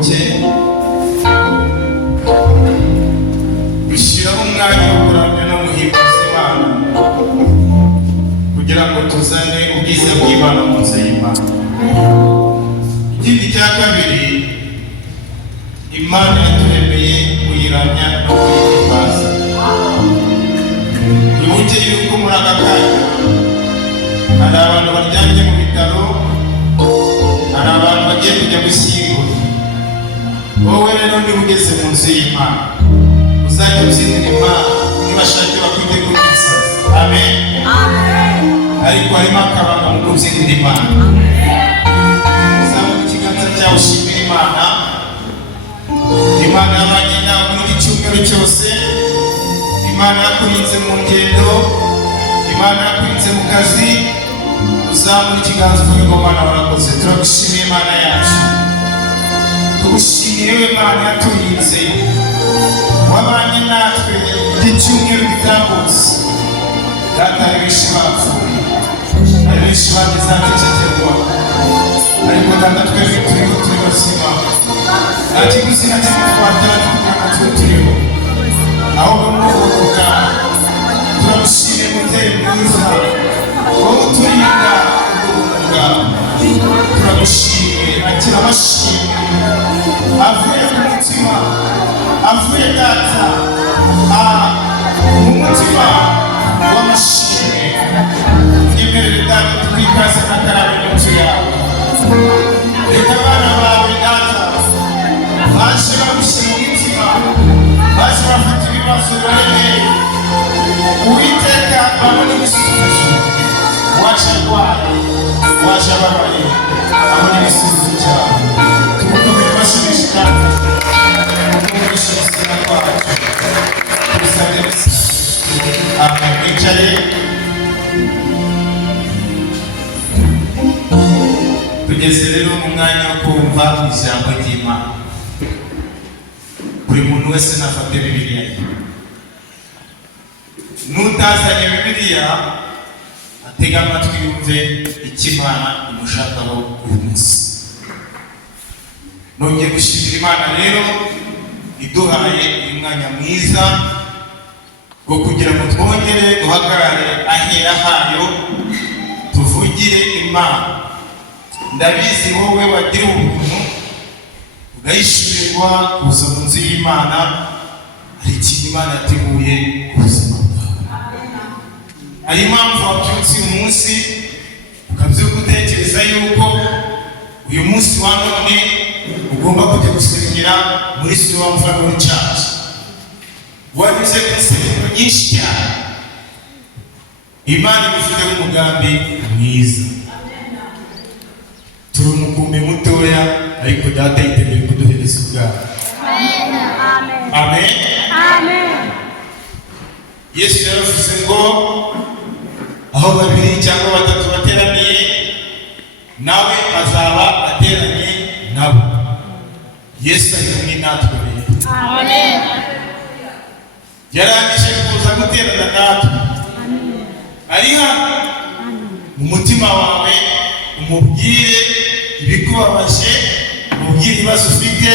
turuhuke gushyiraho umwanya wo kuramya no guhimbaza Imana kugira ngo tuzane ubwiza bw'Imana mu nzu y'Imana. Ikindi cya kabiri, Imana yaturemeye kuyiramya no kuyihimbaza. Wibuke yuko muri aka kanya hari abantu baryamye mu bitaro, hari abantu bagiye kujya gushyingura. Wowe rero niba ugeze mu nzu y'Imana uzajya ubyinira Imana nibashake bakwite kuri umusazi. Amen. Ariko harimo akabanga mu kubyinira Imana. Uzamura ikiganza cyawe ushimira Imana. Imana yabanye nawe muri iki cyumweru cyose. Imana yakurinze mu ngendo. Imana yakurinze mu kazi. Uzamura ikiganza uvuge ngo Mana warakoze. Turagushimiye Imana yacu. Tugushimiye Imana yaturinze. Wabanye natwe icyumweru gitambutse. Data hari benshi bapfuye, hari benshi bageze ahatekerwa, ariko Data twebwe turiho turi bazima. Nta kiguzi na kimwe twatera kugira ngo tube turiho, ahubwo ni ubuntu bwawe. Turagushimiye muteri mwiza, wowe uturinda ubuntu bwawe. Turagushimiye, akira amashimwe avuye ku mutima, avuye Data mu mutima w'amashimwe. Nyemerere Data twikaze n'akarabo mu nzu yawe. Reka abana bawe Data baje bagushyira mu mutima, baje bafite ibibazo biremereye, Uwiteka babone ibisubizo. Waje arwaye, waje ababaye, abone ibisubizo byawe. Tumukomere bashimishe kandi tumukoreshe ubuzima bwacu. Tubisabye bisa. Amen. Mwicaye. Tugeze rero mu mwanya wo kumva ijambo ry'Imana. Buri muntu wese nafate Bibiliya ye. N'utazanye Bibiliya atega amatwi yumve icyo Imana imushakaho uyu munsi. Nongeye gushimira Imana rero iduhaye uyu mwanya mwiza ngo kugira ngo twongere duhagarare ahera hayo tuvugire Imana. Ndabizi wowe wagira ubuntu ugahishurirwa kuza mu nzu y'Imana, hari ikintu Imana yateguye ku buzima bwawe. Hari impamvu wabyutse uyu munsi ukabyuka utekereza yuko uyu munsi wa none ugomba kujya gusengera muri Siloam Family Church. Wanyuze ku nsengero nyinshi cyane. Imana ifiteho umugambi mwiza. Turi umukumbi mutoya ariko Data yiteguye kuduhereza ubwabo. Amen. Amen. Amen. Yesu yaravuze ngo aho babiri cyangwa batatu bateraniye nawe azaba ateranye nabo. Yesu ari kumwe natwe. Amen. Yarangije kuza guterana natwe. Ari hano mu mutima wawe umubwire ibikubabaje, umubwire ibibazo ufite,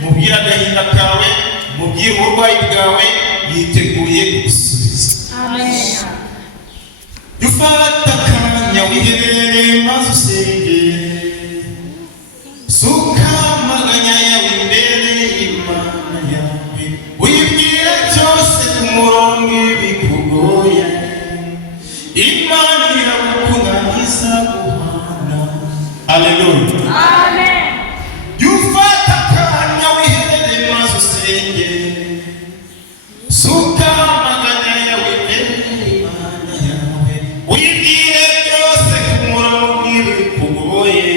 umubwire agahinda kawe, umubwire uburwayi bwawe, yiteguye kugusubiza. Amen. Dufata akanya wiherere maze usenge, suka amaganya yawe imbere y'Imana yawe, uyibwire byose ku murongo ibikugoye. Imana iragukunda izaguhana. Haleluya. Amen. Dufata akanya wiherere maze usenge, suka amaganya yawe imbere y'Imana yawe, uyibwire byose ku murongo ibikugoye.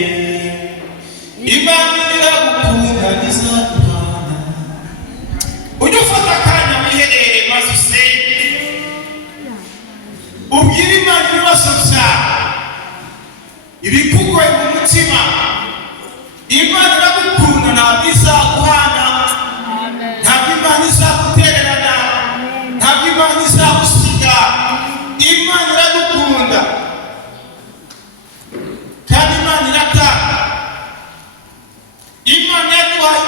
Imana iragukunda izaguhana. Ujye ufata akanya wiherere maze usenge, ubwire Imana ibibazo byawe, ibikugoye mu mutima. Imana iragukunda, ntabwo izaguhana, ntabwo Imana izagutererana, ntabwo Imana izagusiga. Imana iragukunda kandi Imana iratanga. Imana yaduhaye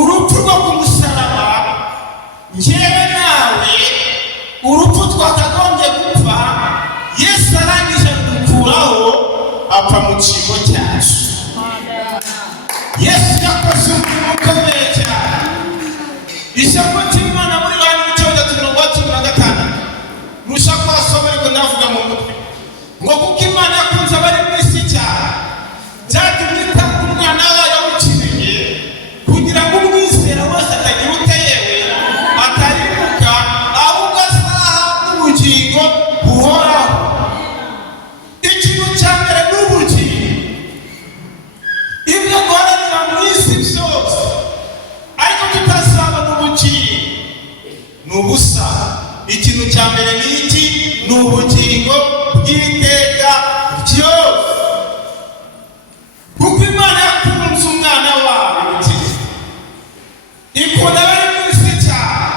urupfu rwo ku musaraba, njyewe nawe urupfu twakagombye gupfa, Yesu arangije kudukuraho apfa mu kigo cyacu. Yesu yakoze umurimo ukomeye cyane. Ijambo ry'Imana muri Yohana 9:15 rusha kwasoma ariko navuga mu mutwe ngo kuko Imana yakunze abari mu isi cyane byatumye itanga umwana wayo w'ikinege kugira ngo umwizera wese atagira uteyewe atarimuka ahubwo azahabwa ubugingo buhoraho. Ikintu cya mbere ni ubugingo. Ibyo guharanira mu isi byose ariko tutazabona ubugingo ni ubusa. Ikintu cya mbere ni iki? Ni ubugingo bw'iteka ryose. Kuko Imana yakunze umwana wayo ikunda abari mu isi cyane,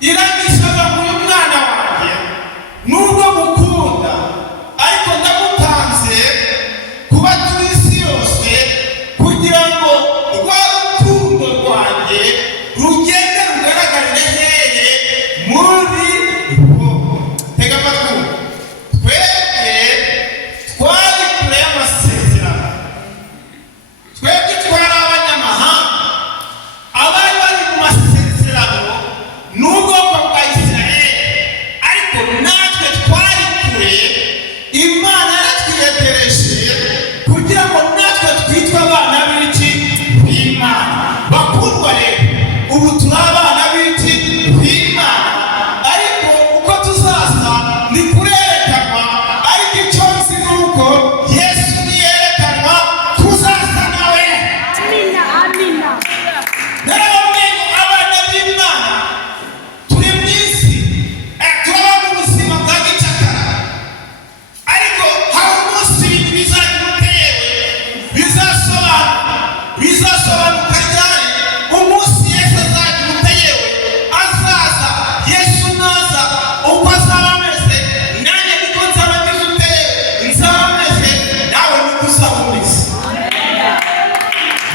iragisaba ngo uyu mwana wanjye nubwo mukunda ariko ndamutanze kuba turi isi yose kugira ngo rwa rukundo rwanjye rugende rugaragarire hehe muri bo. Tega amatwi, twebwe twari kure y'amasezerano, twebwe twari abanyamahanga abari bari mu masezerano n'ubwoko bwa Isirayeli, ariko natwe twari kure. Imana yaratwiyegereje kugira ngo natwe twitwe abana b'iki? B'Imana. Bakundwa rero, ubu turi abana b'iki? B'Imana. Ariko uko tuzaza ni kurerekanwa, ariko icyo nzi ni uko Yesu niyerekanwa tuzaza nawe. Amina, amina. Narababwiye ngo abana b'Imana turi mu isi, turaba mu buzima bwa gicakara, ariko hari umunsi ibintu bizahinduka yewe bizasobanuka ryari? Umunsi Yesu azahinduka yewe azaza. Yesu naza uko azaba ameze nanjye niko nzaba meze uteye, nzaba meze nawe niko uzaba umeze.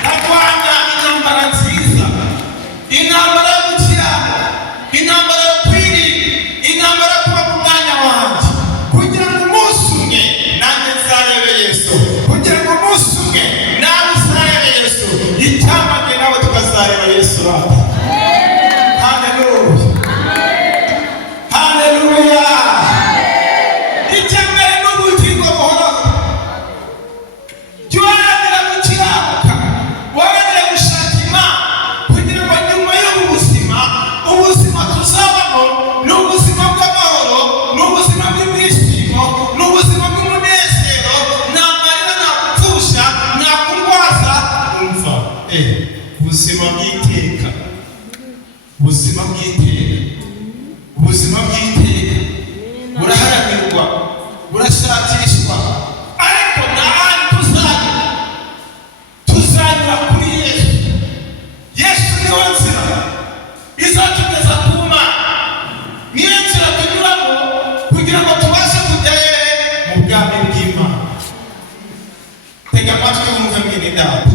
Ndarwanya intambara nziza, intambara yo gukiranuka, intambara yo kwirinda, intambara yo kuba mu mwanya wanjye, kugira ngo umunsi umwe nanjye nzarebe Yesu, kugira ngo umunsi umwe nawe uzarebe Yesu, icyamamare nawe tukazareba Yesu. Haleluya, haleluya. Icya mbere ni ubugingo buhoraho. Jya uharanira gukiranuka, uharanira gushaka Imana, kugira ngo nyuma y'ubu buzima, ubuzima tuzabamo ni ubuzima bw'amahoro, ni ubuzima bw'ibyishimo, ni ubuzima bw'umunezero, nta marira, nta gupfusha, nta kurwaza. Umva, ubuzima bw'iteka, ubuzima bw'iteka, ubuzima bw'iteka buraharanirwa, burashakishwa, ariko nta handi tuzanyura kuri Yesu. Yesu niyo nzira izatugeza ku Mana, niyo nzira tunyuramo kugira ngo tubashe kujya mu bwami bw'Imana. Tega amatwi wumve mwene data.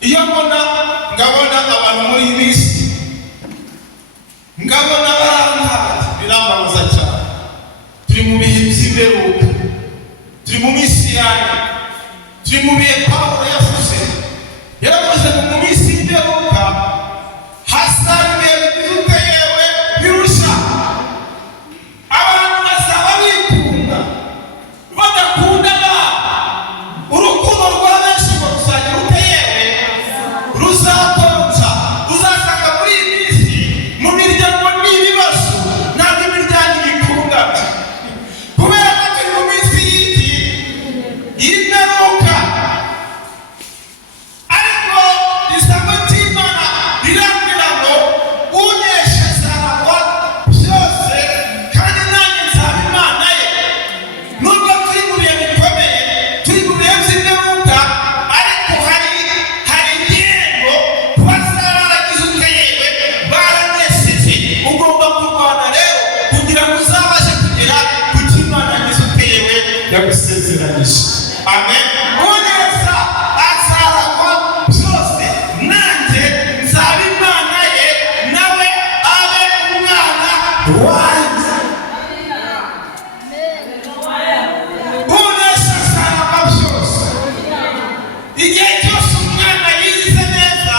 Iyo ngabona abantu muri iyi minsi, ngabona barangaye, birambabaza cyane. Turi mu bihe by'imperuka, turi mu minsi yanyu, turi mu bihe Pawulo yavuze. Yaravuze ngo mu minsi y'imperuka hazaba ibihe biruta yewe birusha. Abantu bazaba bikunda badakunda Imana. Urukundo rwa benshi ngo ruzagira rute yewe ruzakonja. Uzasanga muri iyi minsi mu miryango n'ibibazo, ntabwo imiryango ibikunda, kubera ko turi mu minsi y'imperuka. Ariko ijambo ry'Imana rirambwira ngo unesha azaragwa byose, kandi nanjye nzaba Imana ye. Nubwo turi mu bihe bikomeye, turi mu bihe by'imperuka, ariko hari igihembo ku bazaba baragize ute yewe baranesheje. Ugomba kurwana rero kugira ngo uzabashe kugera ku cyo Imana yagize ute yewe yagusezeranyije. Amen. Uneza azaragwa byose, nanjye wanjye. Unesha asanga byose. Igihe cyose umwana yize neza,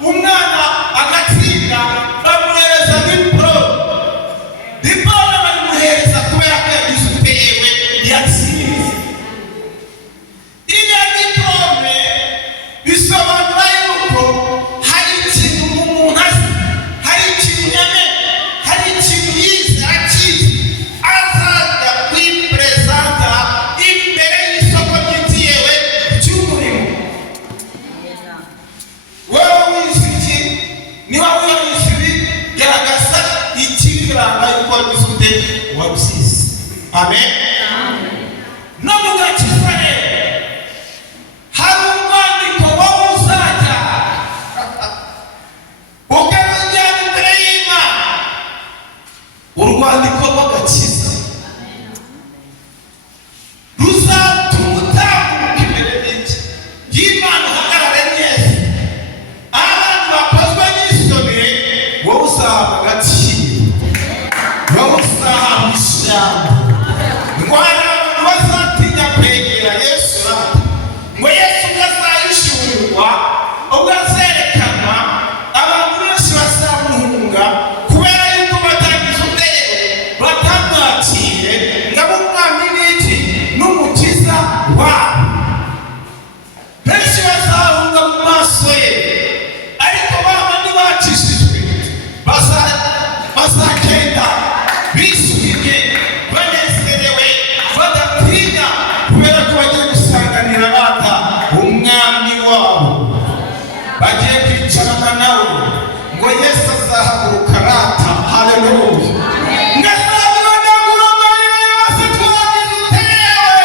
umwana agatsinda, bamuhereza diplome bamuhereza kubera ko yagize uteyewe yatsinze. Iyo diplome bisobanura yuko hari ikintu umuntu azi, hari ikintu yamenye, hari ikintu yize akizi, azaza kwiperezanta imbere y'isoko ry'itiyewe cy'umurimo. Wowe wize iki? Niba wize ibi, garagaza ikibiranga yuko wagize ute wabyize. Amen. No mu gakiza rero hari urwandiko wowe uzajya ukarujyana imbere y'Imana, urwandiko rw'agakiza ruzatuma utambuka imbere y'Imana uhagarare neza. Abantu bakozwe n'isoni wowe uzahabwa agaciro, wowe uzahabwa ijambo. Ngo hari abantu bazatinya kwegera Yesu, ngo Yesu azayishyurirwa, ubwo azerekanwa, abantu benshi bazamuhunga kubera yuko batagize ubwenge, batamwakire ngo abe umwami n'iki n'umukiza wabo. Benshi bazahunga mu maso ye, ariko baba ntibakishijwe bazagenda bishimye, banezerewe, badatinya, kubera ko bagiye gusanganira Data umwami wabo. Bagiye kwicarana nawe, ngo Yesu azahaguruka Data. Haleluya. Ngazabibonagura amarira yose twagize utewe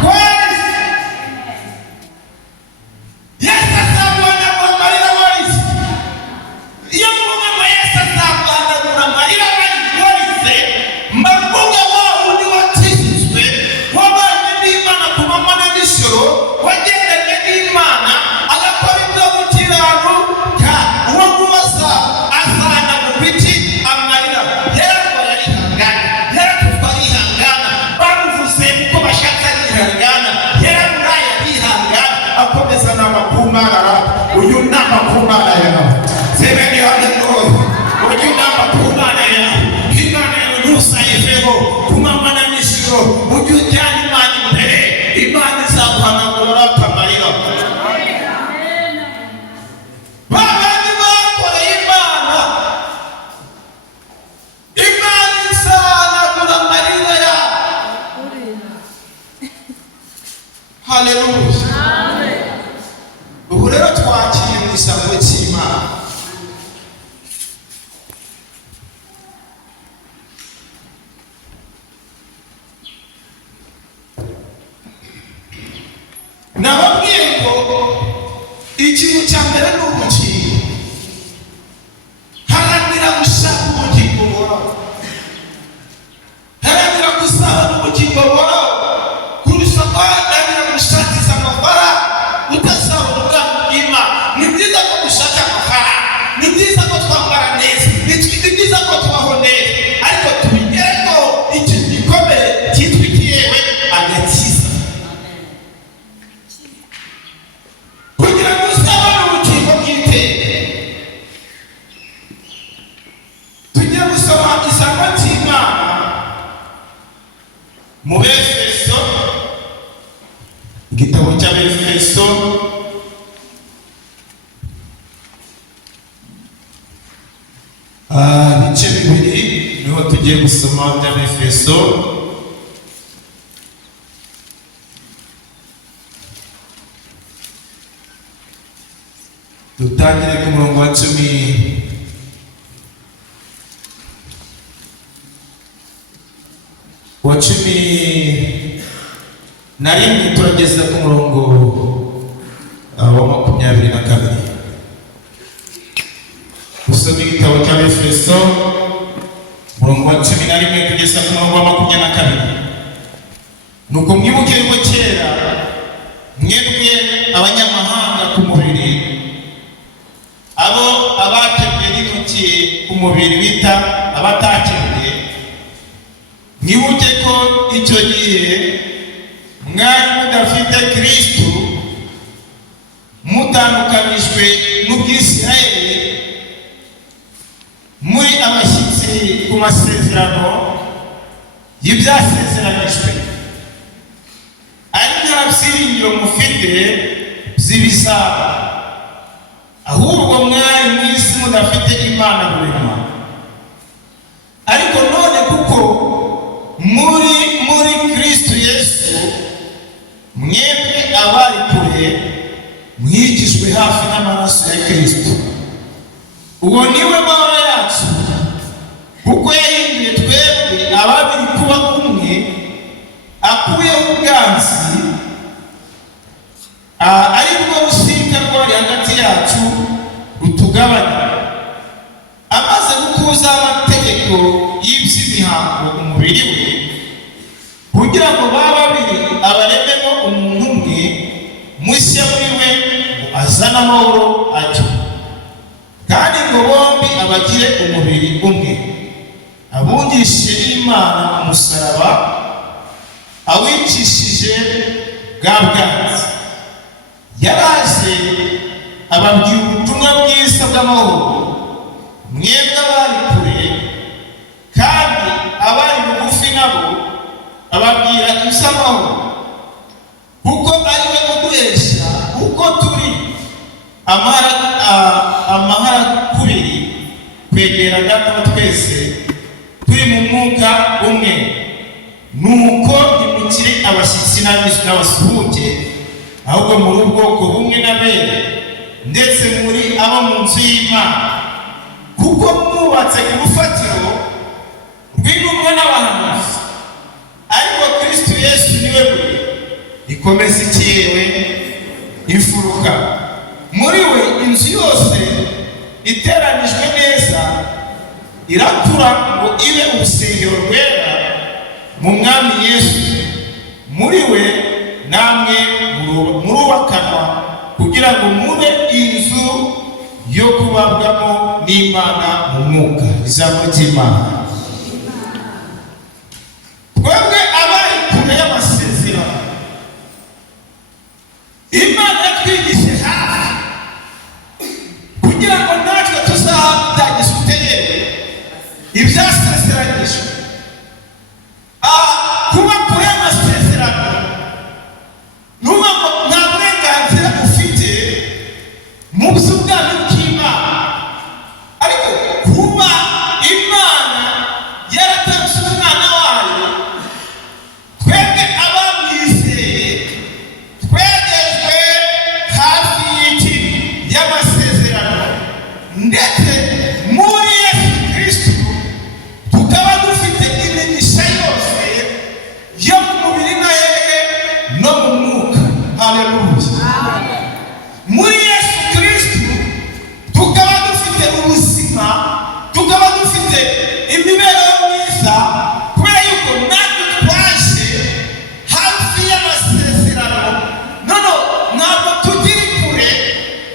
twese. Yesu azabibonagura amarira wese. Iyo mvuga ngo Yesu azabibonagura amarira wese, mbavuga wa wundi wakijijwe, wabanye n'Imana ku manywa na nijoro, wagendanye n'Imana agakora ibyo gukiranuka. Uwo nguwo azanagurwa iki? Amarira. Yararwaye arihangana, yarakuzwa arihangana, bamuvuze uko bashatse arihangana, yaraburaye arihangana, akomeza nama ku Mana. Uyu nama ku Mana yawe. Semeni haleluya. Uyu nama ku Mana yawe. Imana yawe ntusayiveho ku manywa na nijoro. Ujye ujyana Imana imbere, Imana izaguhanagura amarira. Babandi bakoreye Imana, Imana izahanagura amarira yabo. Haleluya. Ubu rero twakiriye mu ijambo cy'Imana. Nababwiye ngo ikintu cya mbere ni ubugingo. Haranira gushaka ubugingo buhoraho, haranira gusabana ubugingo buhoraho kurusha guharanira gushakisha amafaranga utazabona ubwami bw'Imana. Ni byiza ko dushaka amafaranga, ni byiza ko twambara neza, ni byiza ko tubaho neza, ariko tubigereho ikintu gikomeye cyitwa ikiyewe agakiza. Kugira ngo usabane ubugingo bw'iteka, tujye gusoma ijambo cy'Imana mu Befeso, igitabo cy'Abefeso ibice bibiri niho tugiye gusoma by'Abefeso. Dutangire ku murongo wa 10. Wa 11 turageza ku murongo wa 22. Usome igitabo cya Efeso murongo wa 11 kugeza ku murongo wa 22. Nuko mwibuke yuko kera mwebwe abanyamahanga ku mubiri, abo abatemwe n'intoki ku mubiri bita abatakemuye, mwibuke ko icyo gihe mwari mudafite Kristo, mutandukanijwe n'Ubwisirayeli, muri abashyitsi ku masezerano y'ibyasezeranijwe, ari nta byiringiro mufite by'ibizaba, ahubwo mwari mu isi mudafite Imana rurema. Ariko none kuko muri Kristo Yesu, mwebwe abari kure mwigijwe hafi n'amaraso ya Kristo. Uwo niwe mahoro yacu, kuko yahinduye twebwe ababiri kuba umwe, akuyeho ubwanzi, ari rwo rusika rwari hagati yacu rutugabanya, amaze gukuza amategeko y'iby'imihango umubiri we, kugira ngo baba babiri abarememo umuntu umwe mushya muri we, ngo azane amahoro atyo, kandi ngo bombi abagire umubiri umwe, abungishe n'Imana umusaraba, awicishije bwa bwanzi. Yaraje ababwira ubutumwa bwiza bw'amahoro, mwebwe abari kure kandi abari bugufi nabo ababwira iby'amahoro, kuko ari we uduhesha uko turi amaharakubiri kwegera Data twese turi mu mwuka umwe. Nuko ntimukiri abashyitsi n'abasuhuke, ahubwo muri ubwoko bumwe n'abera, ndetse muri abo mu nzu y'Imana, kuko mwubatse ku rufatiro rw'intumwa n'abahanuzi, ariko Kristo Yesu niwe buye rikomeza ikiyewe imfuruka. Muri we inzu yose iteranijwe neza irakura ngo ibe urusengero rwera mu Mwami Yesu. Muri we namwe murubakanwa kugira ngo mube inzu yo kubabwamo n'Imana mu mwuka. Ijambo ry'Imana. Twebwe abari kure y'amasezerano, Imana yatwigishe hafi kugira ngo natwe tuzahabyagisha utegere ibyasezeranyijwe. Kuba kure y'amasezerano nuba ngo nta burenganzira ufite mu by'ubwami bw'Imana, ariko kuba Imana yaratanze umwana wayo, twebwe abamwizeye twegejwe hafi y'iki y'amasezerano, ndetse muri Yesu Kristo tukaba dufite imigisha yose yo mu mubiri na hehe no mu mwuka. Haleluya. Muri Yesu Kristo tukaba dufite ubuzima, tukaba dufite imibereho myiza, kubera yuko natwe twaje hafi y'amasezerano. Nono ntabwo tukiri kure,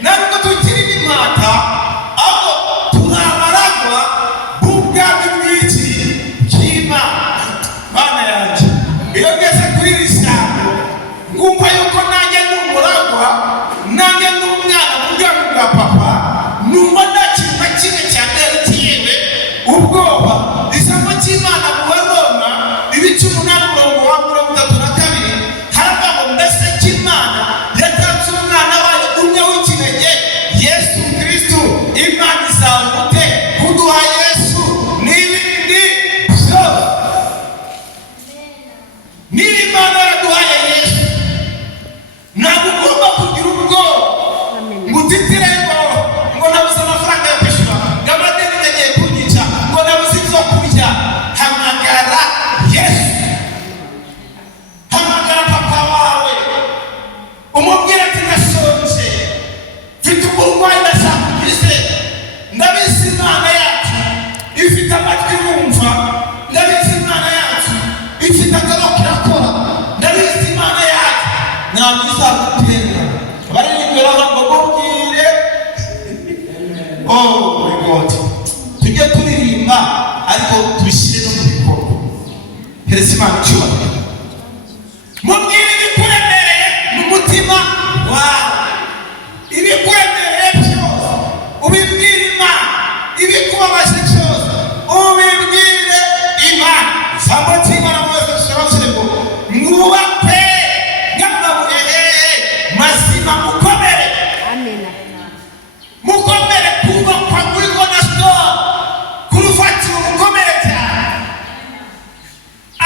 ntabwo tukiri n'impata, ahubwo turabaragwa b'ubwami bw'iki bw'Imana. Mana yanjye, iyo ngeze kuri iri jambo ngumva yuko nanjye ndi umuragwa, nanjye ndi umwana mu rwego rwa papa, numva nta kintu na kimwe cyaterekeyewe ubwoba. Ijambo ry'Imana mu Baroma 8:32 haravuga ngo mbese ko Imana yatanze umwana wayo umwe w'ikinege, Yesu Kristo, Imana izamute kuduha Yesu n'ibindi byose. Niba Imana yaraduhaye Yesu, ntabwo ugomba kugira ubwoba ngo utitire ngo nabuze amafaranga yo kwishyura, ngo amadeni agiye kunyica, ngo nabuze ibyo kurya. Hamagara Yesu, hamagara papa wawe, umubwire ati ndashonje, mfite uburwayi ndashaka ukize. Ndabizi Imana yacu ifite amatwi yumva, ndabizi Imana yacu ifite akaboko irakora, ndabizi Imana yacu ntabwo izagutera. Baririmbira ngo mubwire, oh my God, tujye turirimba ariko tubishyire no mu bikorwa. Hereza Imana icyubahiro. Mubwire ibikuremereye mu mutima wawe, ibikuremereye byose ubibwire Imana, ibikubabaje byose ubibwire Imana. Ijambo ry'Imana mwese dusobanukire ngo mwubake nk'amabuye mazima, mukomere. Amina. Mukomere kubakwa kuri cornerstone, ku rufatiro mukomere cyane.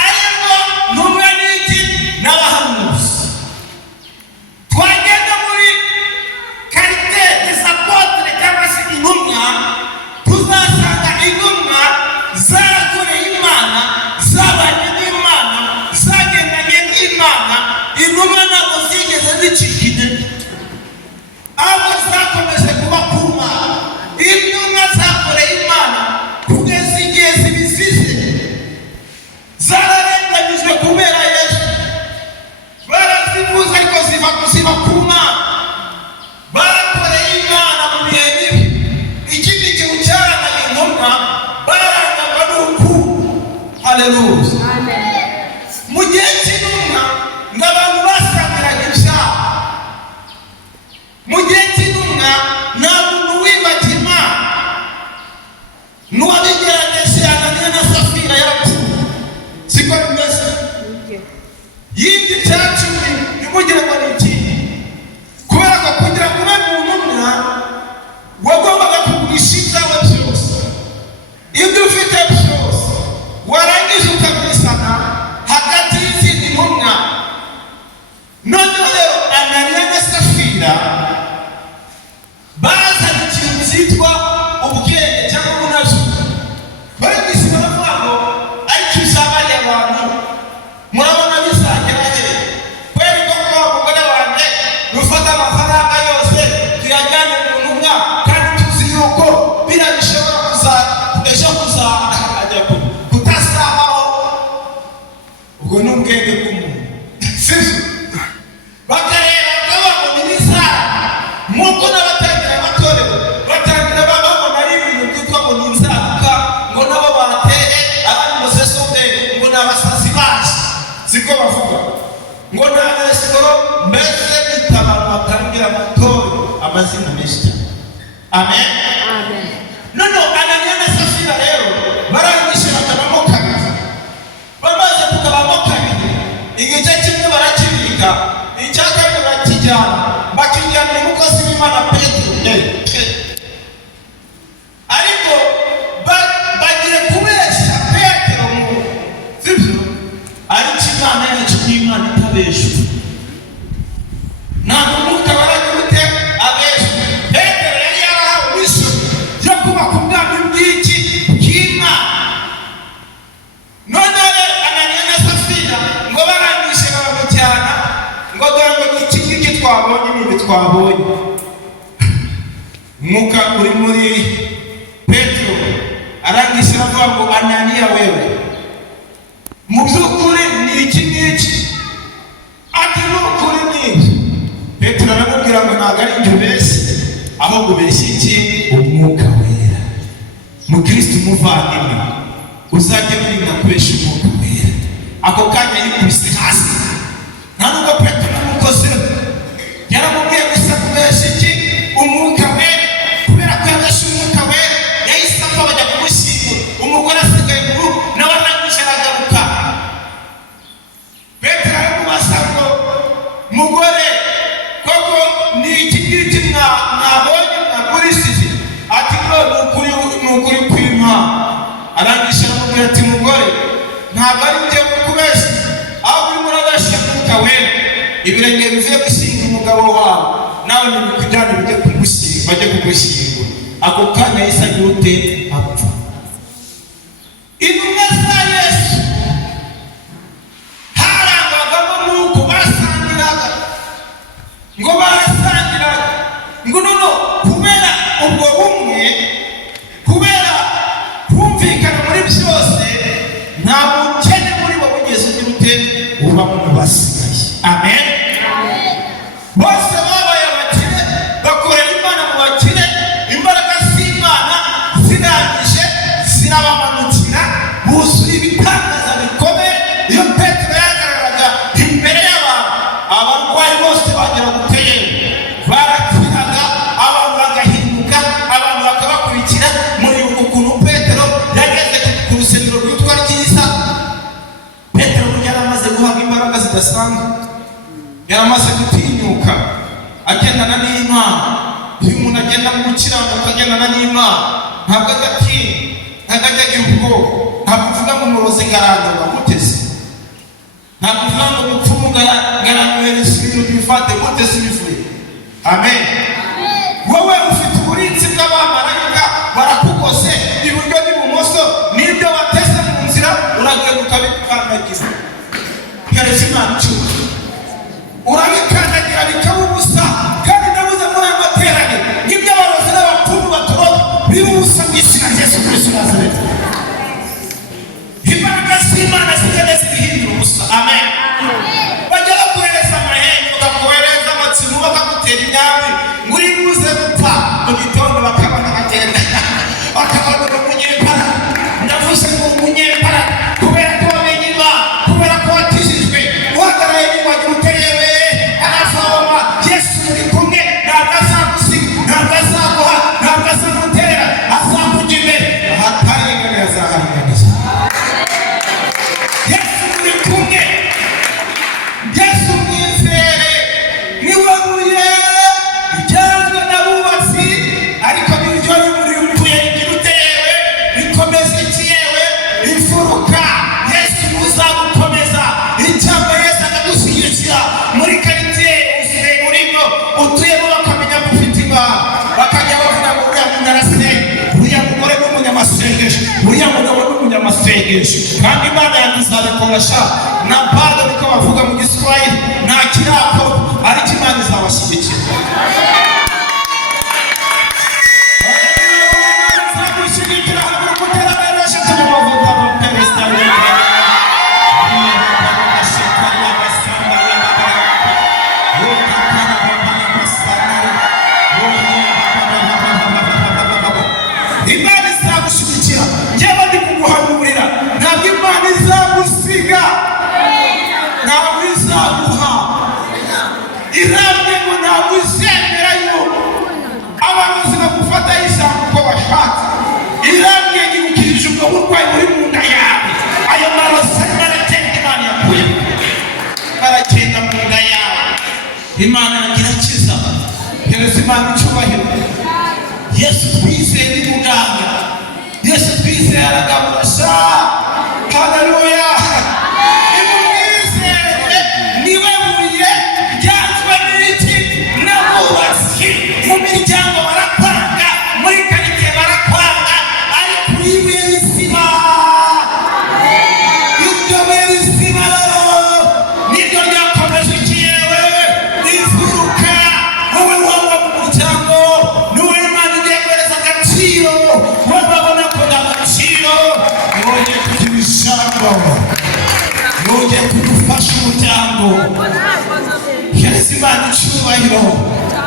Ariko numwe n'iki n'abahanuzi. Twagenda muri karite des apôtres cyangwa se intumwa, tuzasanga intumwa zarakoreye Imana, zabanye n'Imana, zagendanye n'Imana. Intumwa ntabwo zigeze zicika intege, ahubwo zakomeje kuba ku Mana. Intumwa zakoreye Imana kugeza igihe zibisize, zararenganyijwe kubera Yesu, barazivuze ariko ziba ku Mana. Barakoreye Imana mu bihe bibi. Ikindi kintu cyarangaga intumwa, barangwaga n'urukundo. Haleluya. Amen. Mu gihe cy'intumwa n'abantu basangiraga ibyaha. Mu gihe cy'intumwa nta muntu wibaga Imana. N'uwabigerageje Ananiya na Safira yarapfuye. Siko bimeze. Yindi cyacumi nimugire ngo ni iki? Kubera ko kugira ngo ube mu ntumwa wagombaga kugurisha ibyawe byose, ibyo ufite byose, warangije ukabisana hagati y'izindi ntumwa. Noneho rero Ananiya na Safira bazana ikintu cyitwa ubwenge cyangwa ubunajuka. Barigise baravuga ngo ariko uzabariye abantu murabona bizagera he? Kweri koko umugore wanjye rufata amafaranga yose tuyajyane mu ntumwa, kandi tuzi yuko biriya bishobora ejo kuzajya kutazabaho. Ubwo ni ubwenge bw'umuntu, sibyo? Bakareba bakaba ngo ni bizara, nk'uko n'abatangira amatorero batangira babona ari ibintu byitwa ngo ni inzaduka, ngo nabo bateye abandi musesombe, ngo ni abasazi baje. Siko bavuga ngo ni abesikoro, mbese bita abantu batangira amatorero amazina menshi cyane. Amen. Amen. Noneho Ananiya na Safira rero barangije bakabamo kabiri. Bamaze kugabamo kabiri, igice kimwe barakibika, icya kabiri bakijyana umukozi w'Imana Petero. Ariko bagiye kubeshya Petero ngo sibyo, ariko Imana yacu ni Imana itabeshya. Ntabwo umwuka baragute abeshya. Petero yari yarahawe mission yo kubaka ubwami bw'iki bw'Imana. None Ananiya na Safira ngo barangije baramujyana, ngo dore ngo iki ngiki twabonye n'ibi twabonye. Umwuka uri muri Petero arangije aravuga ngo Ananiya wewe, mu by'ukuri ni iki ngiki? Ati ni ukuri n'iki? Petero aramubwira ngo ntabwo ari ibyo ubeshye, ahubwo ubeshye iki? Umwuka wera. Mukristo umuvandimwe, uzajya wirinda kubeshya umwuka wera. Ako kanya yikubise hasi, nta nubwo Petero amukozeho, yaramubwiye gusa kubeshya iki? Umwuka wera. Kubera ko yabeshye umwuka wera, yahise apfa bajya kumushyingura. Umugore asigaye mu rugo, nawe arangije aragaruka. Petero aramubaza ngo mugore, koko ni iki ngiki mwabonye mwagurishije? Ati ngo ni ukuri kw'Imana. Arangije aramubwira ati mugore, ntabwo ari njye kubeshya, ahubwo urimo urabeshya umwuka wera. Ibirenge bivuye gushyingura umugabo wawe, nawe ntibikujyane bajye kugushyingura. Ako kanya yahise agira ute? Apfa. Intumwa za Yesu harangwagamo n'uko basangiraga, ngo barasangiraga, ngo noneho kubera ubwo bumwe, kubera kumvikana muri byose, nta bukene muri bo bugeze ugira ute? Uba mu basigaye. Amen. Bose babaye abakire, bakorera Imana mu bakire, imbaraga z'Imana zirangije zirabamanukira, yamaze gutinyuka agendana n'Imana. Iyo umuntu agenda mu gukiranuka agendana n'Imana ntabwo agatinya, ntabwo ajya agira ubwoba. Ntabwo uvuga ngo umurozi ngaranura guteze, ntabwo uvuga ngo umupfumu ngaranyohereza ibintu bifate guteze ibivuye. Amen. Wowe ufite uburinzi bw'abamarayika barakugose iburyo n'ibumoso, n'ibyo wateze mu nzira uragenda ukabikandagira. Hereza Imana icyubahiro. Urabikandagira bikaba ubusa, kandi ndabuze muri aya materaniro ngibyo abarozi n'abapfumu baturoga biba ubusa mu izina rya Yesu Kristo wa Nazareti. Imbaraga z'Imana zigenda zibihindura ubusa. Amen. Bajya bakohereza amahembe, bakakohereza amatsimu, bakagutera imyambi muri buze gupfa mu gitondo bakabona bagenda bakabona umunyembara. Ndavuze ngo umunyembara kubera ko wamenye Imana, kubera ko watijijwe, uhagaraye n'iwagira uteyewe arazoma. Yesu muri kumwe, ntabwo azagusiga, ntabwo azaguha, ntabwo azagutera, azakujya imbere. Ahataringaniye azaharinganiza. Yesu muri kumwe, Yesu mwizere, niwe buye ryazwe n'abubatsi, ariko niryo ribuye rigira uteyewe rikomeza ikiyewe imfuruka. Yesu uzagukomeza icyamba. Yesu akagushyigikira muri karitsiye usigaye urimo utuyemo, bakamenya ko ufite Imana, bakajya bavuga ngo uriya muntu arasenga, uriya mugore ni umunyamasengesho, uriya mugabo ni umunyamasengesho. Kandi Imana yazabikoresha na bado, niko bavuga mu Giswahili, nta kirakorwa, ariko Imana izabashyigikira. Imana izagushyigikira. Njyewe ndi kuguhanurira, ntabwo Imana izagusiga, ntabwo izaguha. Irambye ngo ntabwo izemera yuko abarozi bagufata ijambo uko bashatse. Irambye yibukirije ubwo burwayi buri mu nda yawe. Ayo marozi baragenda, Imana yakuye baragenda mu nda yawe. Imana yagira kiza. Hereza Imana icyubahiro. Yesu twizeye ni muganga, Yesu twizeye aragaburasha. Haleluya. Nimumwizere, niwe buye ryazwe n'iki n'abubatsi. Mu miryango barakwanga, muri karitsiye barakwanga, ariko uri ibuye rizima. Iryo buye rizima niryo ryakomeje ikiyewe imfuruka. Wowe waba mu muryango, niwe Imana igiye guhereza agaciro. Wowe babona ko nta gaciro, wongeye kugira ijambo, wongeye kudufasha umuryango. Hereza Imana icyubahiro.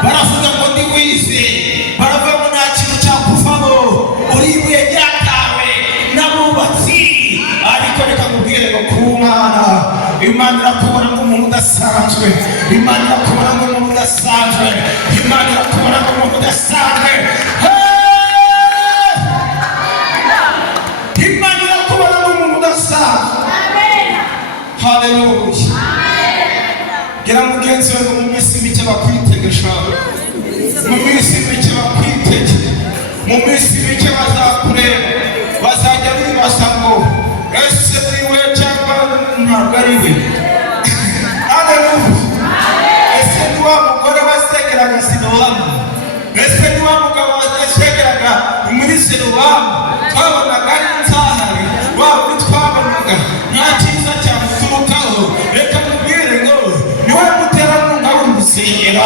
Baravuga ngo ndi wize, baravuga ngo nta kintu cyakuvamo, uri ibuye ryatawe n'abubatsi. Ariko reka nkubwire ngo ku Mana, Imana irakubona nk'umuntu udasanzwe. Imana irakubona nk'umuntu udasanzwe. Imana irakubona nk'umuntu udasanzwe. Imana irakubona nk'umuntu udasanzwe. Haleluya. Gera mugenzi wawe mu minsi mike bakwitegesha, mu minsi mike bakwitege, mu minsi mike bazakureba, bazajya bibaza ngo ese ni we cyangwa ntabwo ari we. Haleluya. Ese ni wa mugore wasengeraga Silowamu, ese ni wa mugabo wasengeraga muri Silowamu twabonaga ari nzahari, waba twabonaga nta cyiza cyamuturukaho. Reka mubwire ngo niwe muterankunga w'urusengero,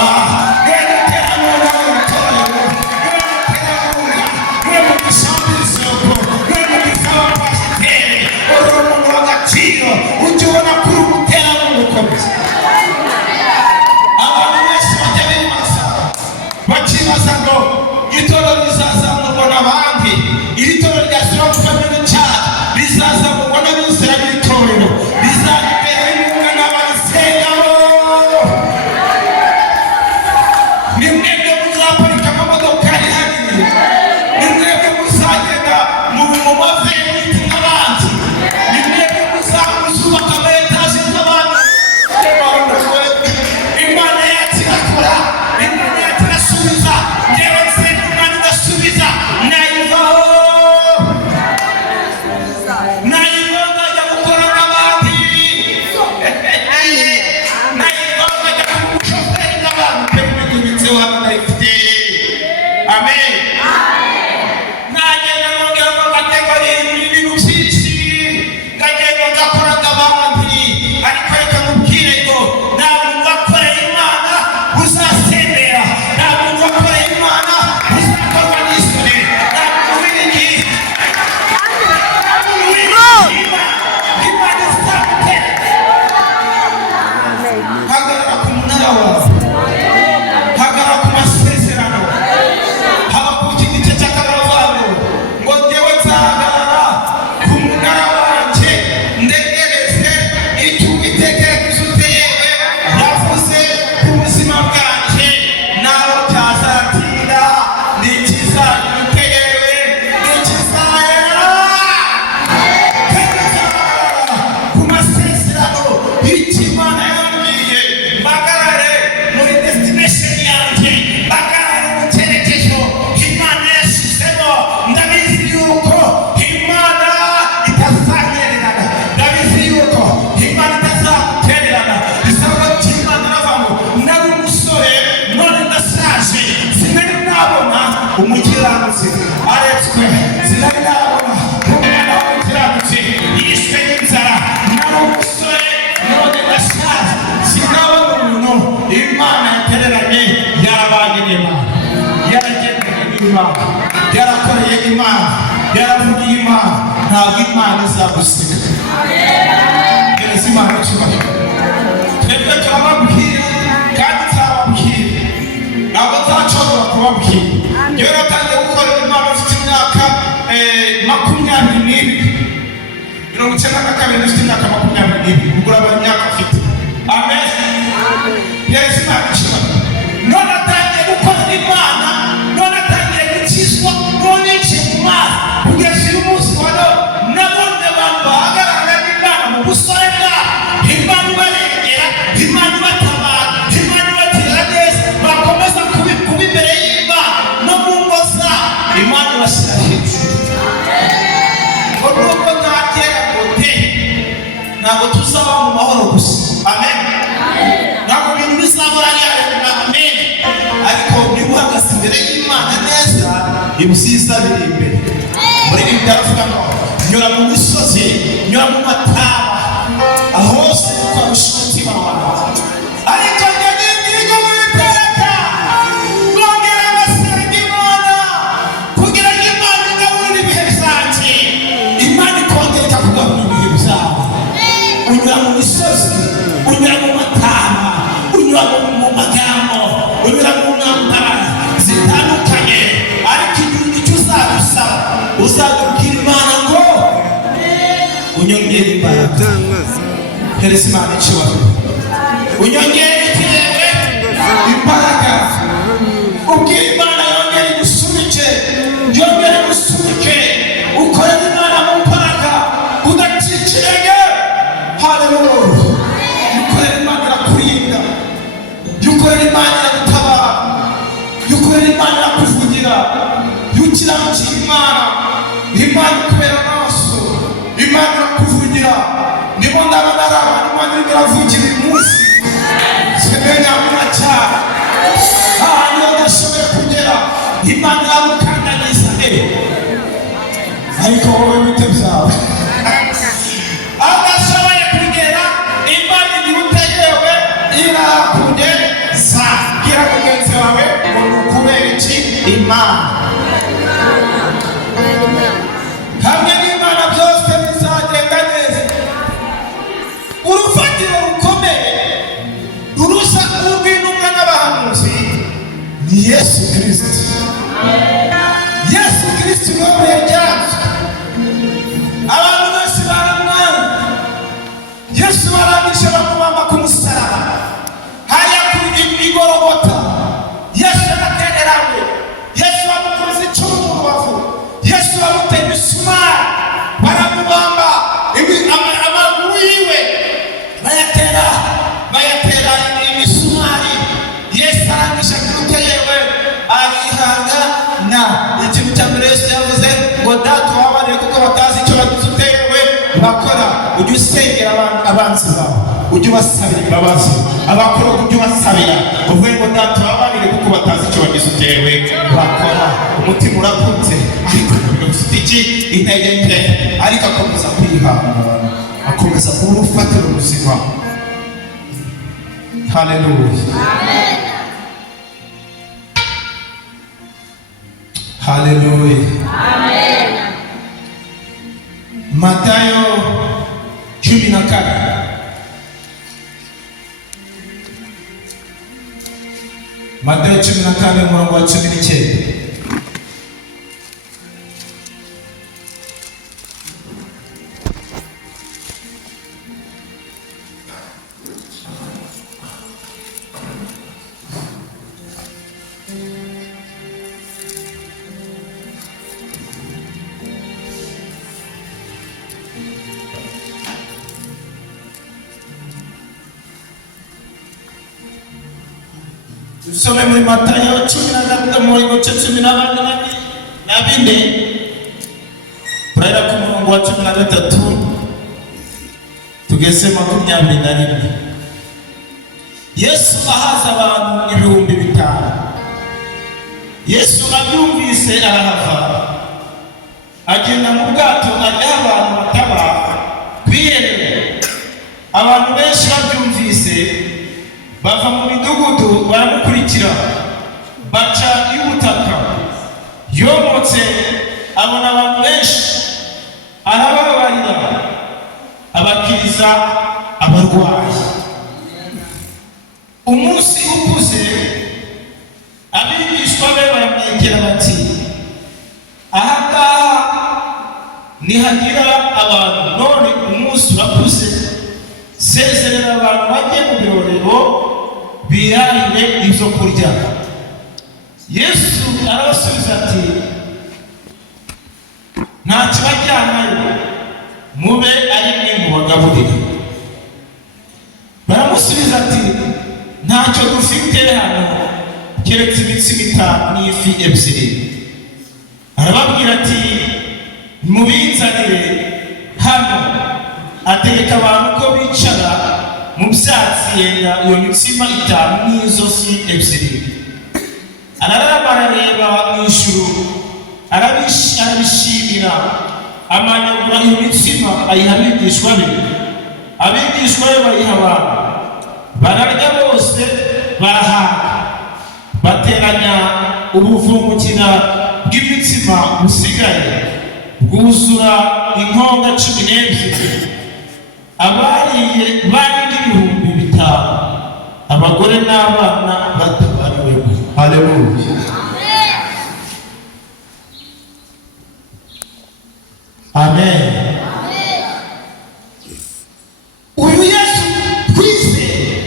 niwe muterankunga w'itorero, niwe muterankunga, niwe mugisha w'isoko, niwe mugisha w'abapasiteri. Uri umuntu w'agaciro, ujya ubona ko uri umuterankunga ukomeye. Abantu benshi bajya bibaza, bakibaza ngo itorero rizazamurwa n'abandi, iri torero rya Shalom Family Imana, yarakoreye Imana, yaravugiye Imana, ntabwo Imana izagusiga. Gereza Imana icyubahiro. Twebwe turababwira kandi turababwira, ntabwo nzacogora kubabwira. Iyo natangiye gukorera Imana mfite imyaka 22, 92 mfite imyaka 22, ubwo urabona imyaka mfite. Amen. Gereza Imana icyubahiro. None atangiye gukorera Imana, none atangiye gukizwa, none yicaye mu mazi kugeza uyu munsi wa none. Nabonye abantu bahagarara n'Imana mu busore bwabo, Imana ibarengera, Imana ibatabara, Imana ibatera neza, bakomeza kuba imbere y'Imana no mu ngo zabo, Imana ibashyira hejuru. Ngo nubwo ntakera ngote, ntabwo tuzaba mu mahoro gusa. Amen. Ntabwo ibintu bizabura ryaremwa. Amen. Ariko niba uhagaze imbere y'Imana neza, ibyiza biri imbere. Muri ibi byavuga ngo nyura mu misozi, nyura mu mataba, ahose ukarusha umutima wawe. Ariko njye n'ingingo w'Uwiteka, bongera basenga Imana kugira ngo Imana igaburire ibihe byanjye. Imana ikongera ikakugaburira ibihe byawe. Unyura mu misozi, unyura mu mataba, unyura mu magambo, unyura mu ntambara zitandukanye, ariko icyo uzadusaba, uzadubwira Imana ngo unyongere imbaraga. Gereza Imana icyubahiro. Unyongere ikirere imbaraga. Ubwira Imana yongere igusunike, yongere igusunike, ukorere Imana mu mbaraga, udacika intege. Haleluya. Ukorere Imana irakurinda, ukorere Imana iragutabara, ukorere Imana irakuvugira, ukiranukira Imana, Imana ikubera amaso, Imana irakuvugira. Nibo ndabona ari abantu Imana irimo iravugira uyu munsi, semenya amina cyane. Ahantu udashoboye kugera, Imana iragukandagiza. Ariko wowe bite byawe? Aho udashoboye kugera, Imana igihe utegewe irakugeza. Bwira mugenzi wawe ngo ni ukubera iki Imana. Hamwe n'Imana byose bizagenda neza. Urufatiro rukomeye rurusha urw'intumwa n'abahanuzi ni Yesu Kristo. Yesu Kristo niwe yajyanzwe. Abantu bose baramwanga. Yesu barangije bamubamba ku musaraba hariya ku Igorogota. Yesu yaratereranywe, Yesu bamukoze icumu mu rubavu, Yesu bamuteye imisumari, baramubamba, amaguru yiwe bayatera imisumari. Yesu arangije kuruteyewe, arihangana. Ikintu cya mbere Yesu yavuze ngo Data ubabarire kuko batazi icyo bagize utewe bakora. Ujye usengera abanzi bawe, ujye ubasabira imbabazi. Abakora ujye ubasabira, uvuge ngo Data ubabarire kuko batazi icyo bagize utewe bakora. Umutima urakunze ariko ufite iki intege nke, ariko akomeza kwihangana, akomeza kuba urufatiro ruzima. Haleluya. Amen. Haleluya. Amen. Matayo 14. Matayo 14 umurongo wa 19. Tusome muri Matayo 14 umurongo wa 14 turahera ku murongo wa 13 tugeze 21. Yesu ahaza abantu 5,000. Yesu abyumvise arahava, agenda mu bwato ajya abantu bataba kwiyerera. Abantu benshi babyumvise bava mu midugudu baramukurikira, baca y'ubutaka gukiza abarwayi. Umunsi ukuze abigishwa be baramwegera bati, ahangaha nihagira abantu, none umunsi urakuze, sezerera abantu bajye mu birorero birarire ibyo kurya. Yesu arabasubiza ati, nta kibajyanayo, mube ari mwe mubagaburira. Baramusubiza ati, ntacyo dufite hano keretse imitsima 5 n'ifi 2. Arababwira ati, mubinzanire hano. Ategeka abantu ko bicara mu byatsi, yenda iyo mitsima 5 n'izo fi 2. Araraba arareba mu ijuru, arabishimira, amanyagura iyo mitsima ayiha abigishwa be, abigishwa be bayiha abantu. Bararya bose barahaga, bateranya ubuvungukira bw'imitsima busigaye bwuzura inkonga 12. Abariye bari n'ibihumbi 5, abagore n'abana batabariwe. Haleluya. Amen. Uyu Yesu twizeye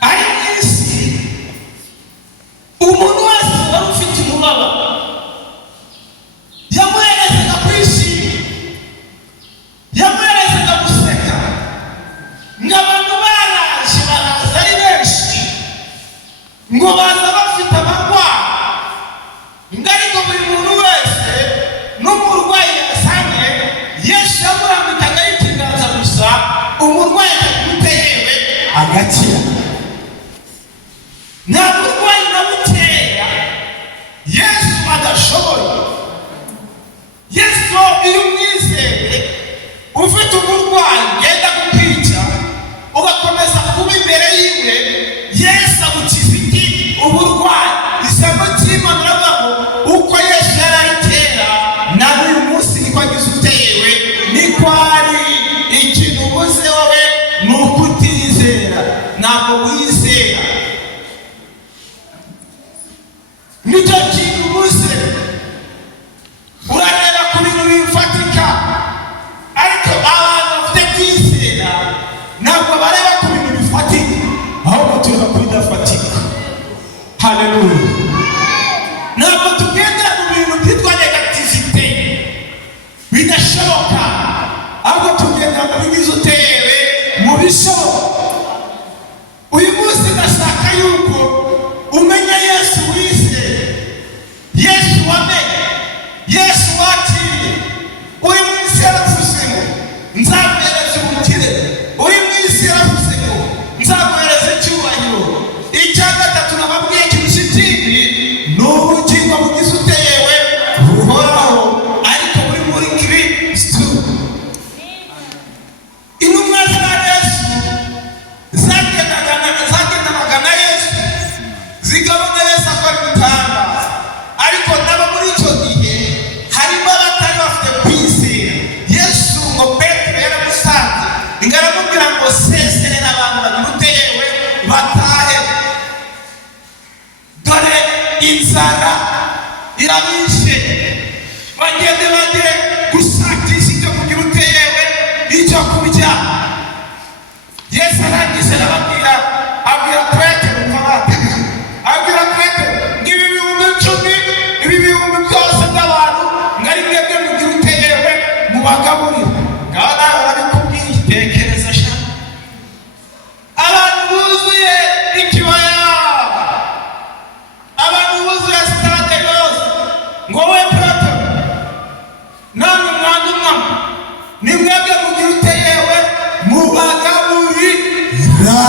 ari mwisi, umuntu wese wari ufite umubabaro yamuherezaga kwishima, yamuherezaga guseka. N'abantu baraje baraza ari benshi ngo baza bafite abarwayi, ariko buri muntu wese n'umurwayi yasange Yesu yamurambikagaho ikiganza gusa, umurwayi akamuteyewe agakira. Nta murwayi namuteya Yesu adashoboye. Yesu iyo umwizeye ufite umurwayi yenda kukwica, ugakomeza kuba imbere yiwe, Yesu agukiza iki? Uburwayi. Ijambo ry'Imana riravuga uko Yesu yari ari kera, nawe uyu munsi niko agize uteyewe, niko ari. Ikintu ubuze wowe ni ukutizera, ntabwo wizera. Nicyo kintu ubuze. Urareba ku bintu bifatika, ariko abantu bafite kwizera ntabwo bareba ku bintu bifatika, ahubwo tureba ku bidafatika. Haleluya. Ntabwo tugendera mu bintu byitwa negativite bidashoboka, ahubwo tugendera mu bigize utewe mu bishoboka. Uyu munsi ndashaka yuko umenya Yesu wizeye, Yesu wamenye, Yesu wakiriye. Uri mu isi yaravuze ngo nzaguhereza ubukire, uri mu isi yaravuze ngo nzaguhereza icyubahiro. Icya gatatu nababwiye kirusha ikindi ni ubugingo bugize uteyewe buhoraho, ariko buri muri Kristo. Intumwa za Yesu zagendanaga na Yesu, zigabana Yesu akora ibitangaza, ariko nabo muri icyo gihe harimo abatari bafite kwizera. Yesu ngo Petero yaramusanze, ngaramubwira ngo sezerera abantu bagira uteyewe batahe, dore inzara irabishe, bagende bajye gushakisha icyo kugira uteyewe, icyo kurya. Yesu arangije arababwira, abwira Petero, abwira Petero ngo ibi bihumbi 10, ibi bihumbi byose by'abantu ngari mwebwe mugira uteyewe mubagaburira. Ngaho nawe barabikubwiye, tekereza sha. Abantu buzuye ikibaya, abantu buzuye sitade yose, ngo we Petero namwe mwana ni mwebwe mugira uteyewe mubagaburira.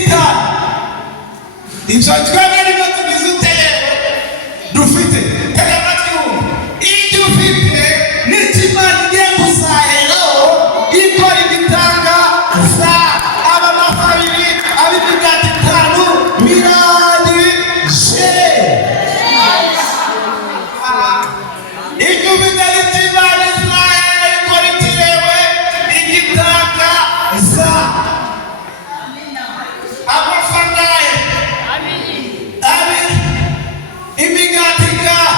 itanu. Ibyo twebwe nibyo tugize uteye dufite. Tega amatwi wumve. Ibyo ufite n'ikimana igiye kuzaheraho ikora igitangaza. Abamafi babiri ab'imigati itanu birangije. Ibyo ufite n'ikimana izahera ikora ikirewe igitangaza. Amafaranga imigati itanu.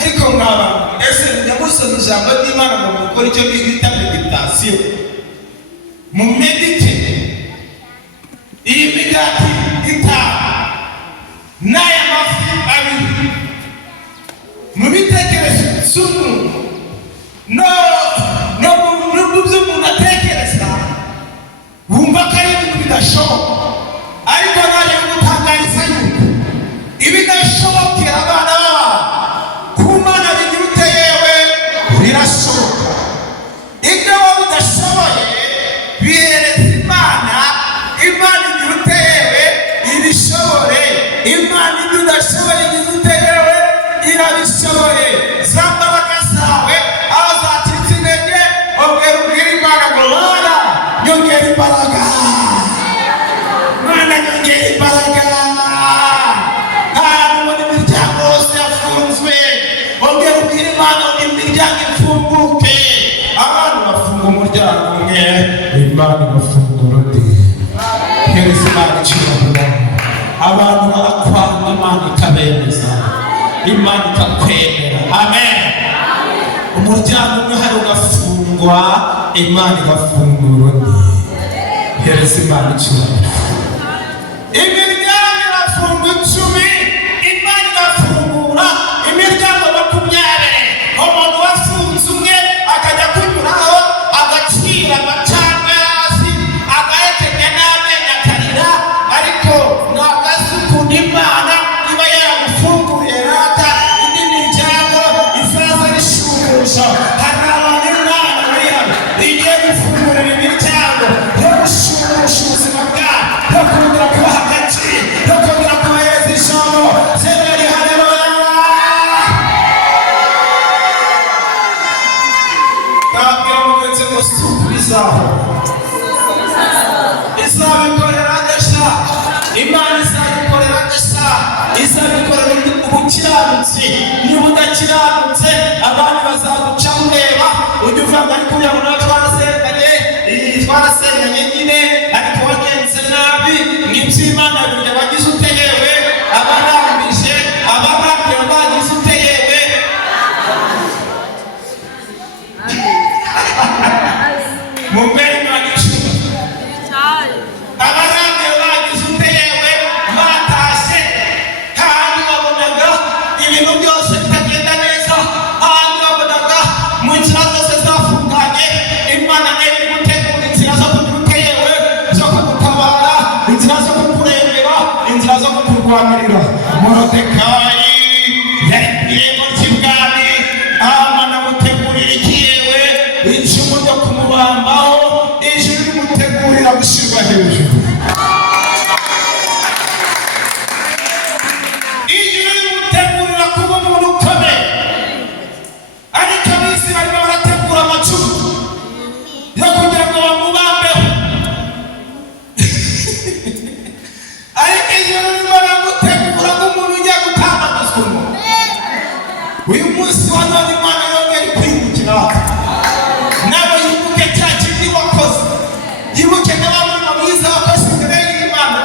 Ariko mwaba ese nyamusoni ijambo ry'Imana ngo mukore icyo bita meditasiyo, mu medite iyi migati itanu n'aya mafi abiri mu bitekerezo by'umuntu no mu byo umuntu atekereza wumva ko ari ibintu bidashoboka, ariko naje gutangariza yuko ibidashobokera abana b'abantu ku Mana bigira uteyewe birashoboka. Ibyo wowe udashoboye bihereza Imana, Imana igira uteyewe ibishobore. Imana ibyo udashoboye igira uteyewe irabishoboye. Za mbaraga zawe aho zacitse intege ubwira Imana ngo Mana nyongera imbaraga, Mana nyongera imbaraga. Ahantu muri imiryango yose yafunzwe ubwira Imana ngo imiryango ifunguke. Abantu bafunga umuryango umwe, Imana igafungura undi. Hereza Imana icyubahiro. Abantu barakwanga, Imana ikabemeza, Imana ikakwemera. Amen. Umuryango umwe hari ugafungwa, Imana igafungura undi. Hereza Imana icyubahiro. Imiryango irafungwa 10, Imana igafungura imiryango 20. Umuntu wafunze umwe akajya kunyuraho agacira amacandwe hasi agahekenya n'amenyo akarira, ariko nagaze ukuntu Imana iba yaramufunguye rata indi miryango izaza rishumusha. Hari abantu Imana igiye gufungurira imiryango yo gushumusha ubuzima bwabo, yo kongera kubaha agaciro, yo kongera kubahereza ijambo. Zeberi haleluya. Kabwira mugenzi ngo sukubizaho izabikorera neza. Imana izabikorera neza, izabikorera ubukiranutsi. Niba udakiranutse abandi bazaguca ureba ujya uvuga ariko uyu muntu twarasenyanye nyine ariko wagenze nabi. N'ibyo Imana birya bagize uteyewe, abarambije abababwira bagize uteyewe. Mu mbere bagicuma abarambwira bagize uteyewe batashye. Kandi babonaga ibintu byose bitagenda neza, kandi babonaga mu nzira zose zafunganye. Imana iri gutegura inzira zo kugira uteyewe, zo kugutabara, inzira zo kukurengera, inzira zo kukurwanirira. Morodekayi yari ku irembo ry'ibwami, Hamani amutegurira ikiyewe, icumu ryo kumubambaho, ijuru rimutegurira gushyirwa hejuru. Ijuru rimutegurira kuba umuntu ukomeye, ariko ab'isi barimo barategura amacumu yo kugira ngo bamubambeho. Ariko ijuru ririmo baramutegura nk'umuntu ugiye gutambagizwa umuntu. Uyu munsi wa none Imana yongera kwibukira nawe yibuke cya kindi wakoze, yibuke n'abamurimo mwiza wakoze imbere y'Imana.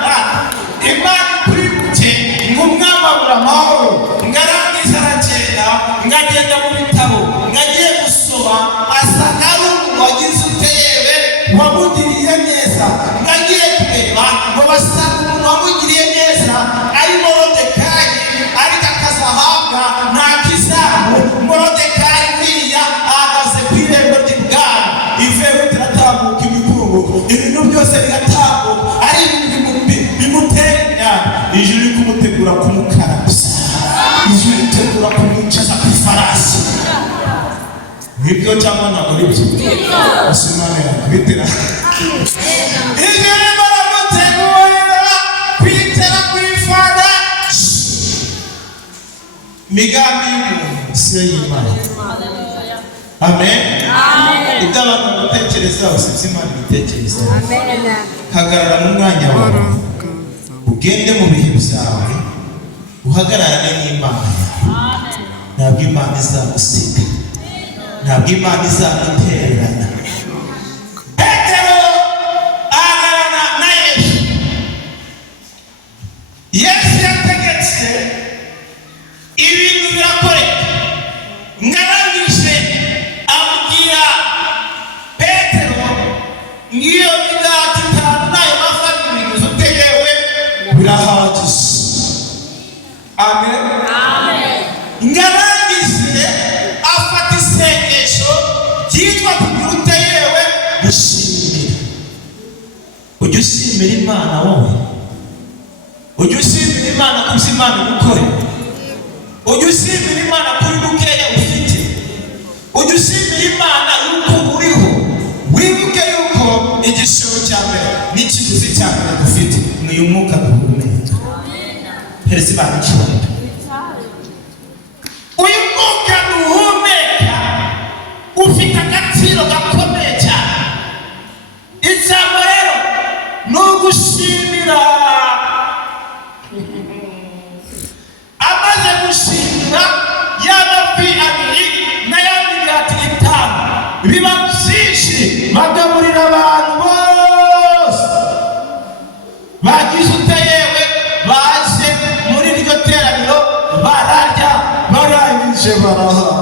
Imana ikuribuke ng'umwamabura amahoro ngarangiza aragenda, ngagenda mu bitabo ngagiye gusoma asanga ari umuntu wagize uteyewe wamugiriye neza. Ngagiye kureba ngo basanga umuntu wamugiriye neza ari Morodekayi, ariko akazahabwa nta kizamu. Morodekayi buriya ahagaze ku irembo ry'ibwami, ivero riratambuka imikungu, ibintu byose bigatambuka, ari ibintu bimutera. Ijuru riri kumutegura kumukarabya, ijuru ritegura kumwicaza ku ifarasi. Ibyo cyangwa ntabwo ari byo? Imana yakubitira igihe baramutegurira kwitera kwifana migambi y'umuntu siyo y'Imana. Amen. Ibyo abantu batekerezaho si byo Imana ibitekerezaho. Hagarara mu mwanya wawe, ugende mu bihe byawe, uhagararane n'Imana. Ntabwo Imana izagusiga, ntabwo Imana izagutererana. Petero ahagararana na Yesu. Yesu yategetse ibintu birakoreka. Ngarangije abwira Petero ngiyo migati itanu n'ayo mafi abiri utegewe birahagije. Amen. Ngarangije afata isengesho ryitwa kugira utegewe gushimira. Ujya ushimira Imana wowe, ujya ushimira Imana ku byo Imana igukorera, ujya ushimira Imana kuri bukeya ufite, ujya ushimira Imana yuko uriho. Wibuke yuko igishoro cya mbere n'ikiguzi cya mbere dufite ni uyu mwuka duhumeka. Hereza Imana icyubahiro. Uyu mwuka duhumeka ufite agaciro gakomeye cyane. Ijambo rero ni ugushimira. Amaze gushimira ya mafi abiri na ya migati itanu biba byinshi, bagaburira abantu bose bagize uteyewe baje muri iryo teraniro, bararya barangije barahaga.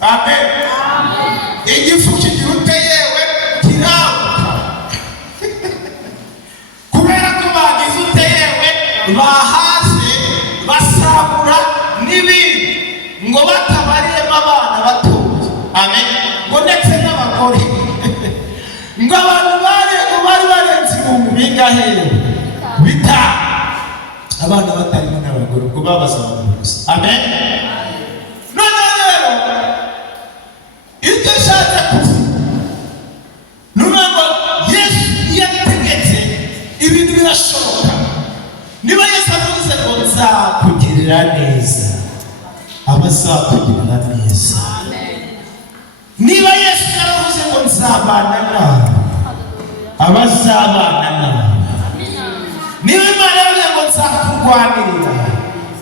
Amen. Igifu kigira uteyewe kirabuka kubera ko bagize uteyewe bahaze basabura n'ibindi ngo batabariyemo abana batoya. Amen. Ngo ndetse n'abagore ngo abantu bari barenze ibihumbi bingahe? Bitanu. Abana batarimo n'abagore ngo babaza abantu gusa. Amen. None rero icyo nshatse kuvuga ni ngo Yesu yategetse ibintu birashoboka. Niba Yesu avuze ngo nzakugirira neza, abazakugirira neza. Niba Yesu yaravuze ngo nzabana nawe, abazabana nawe. Niba Imana yavuze ngo nzakurwanirira,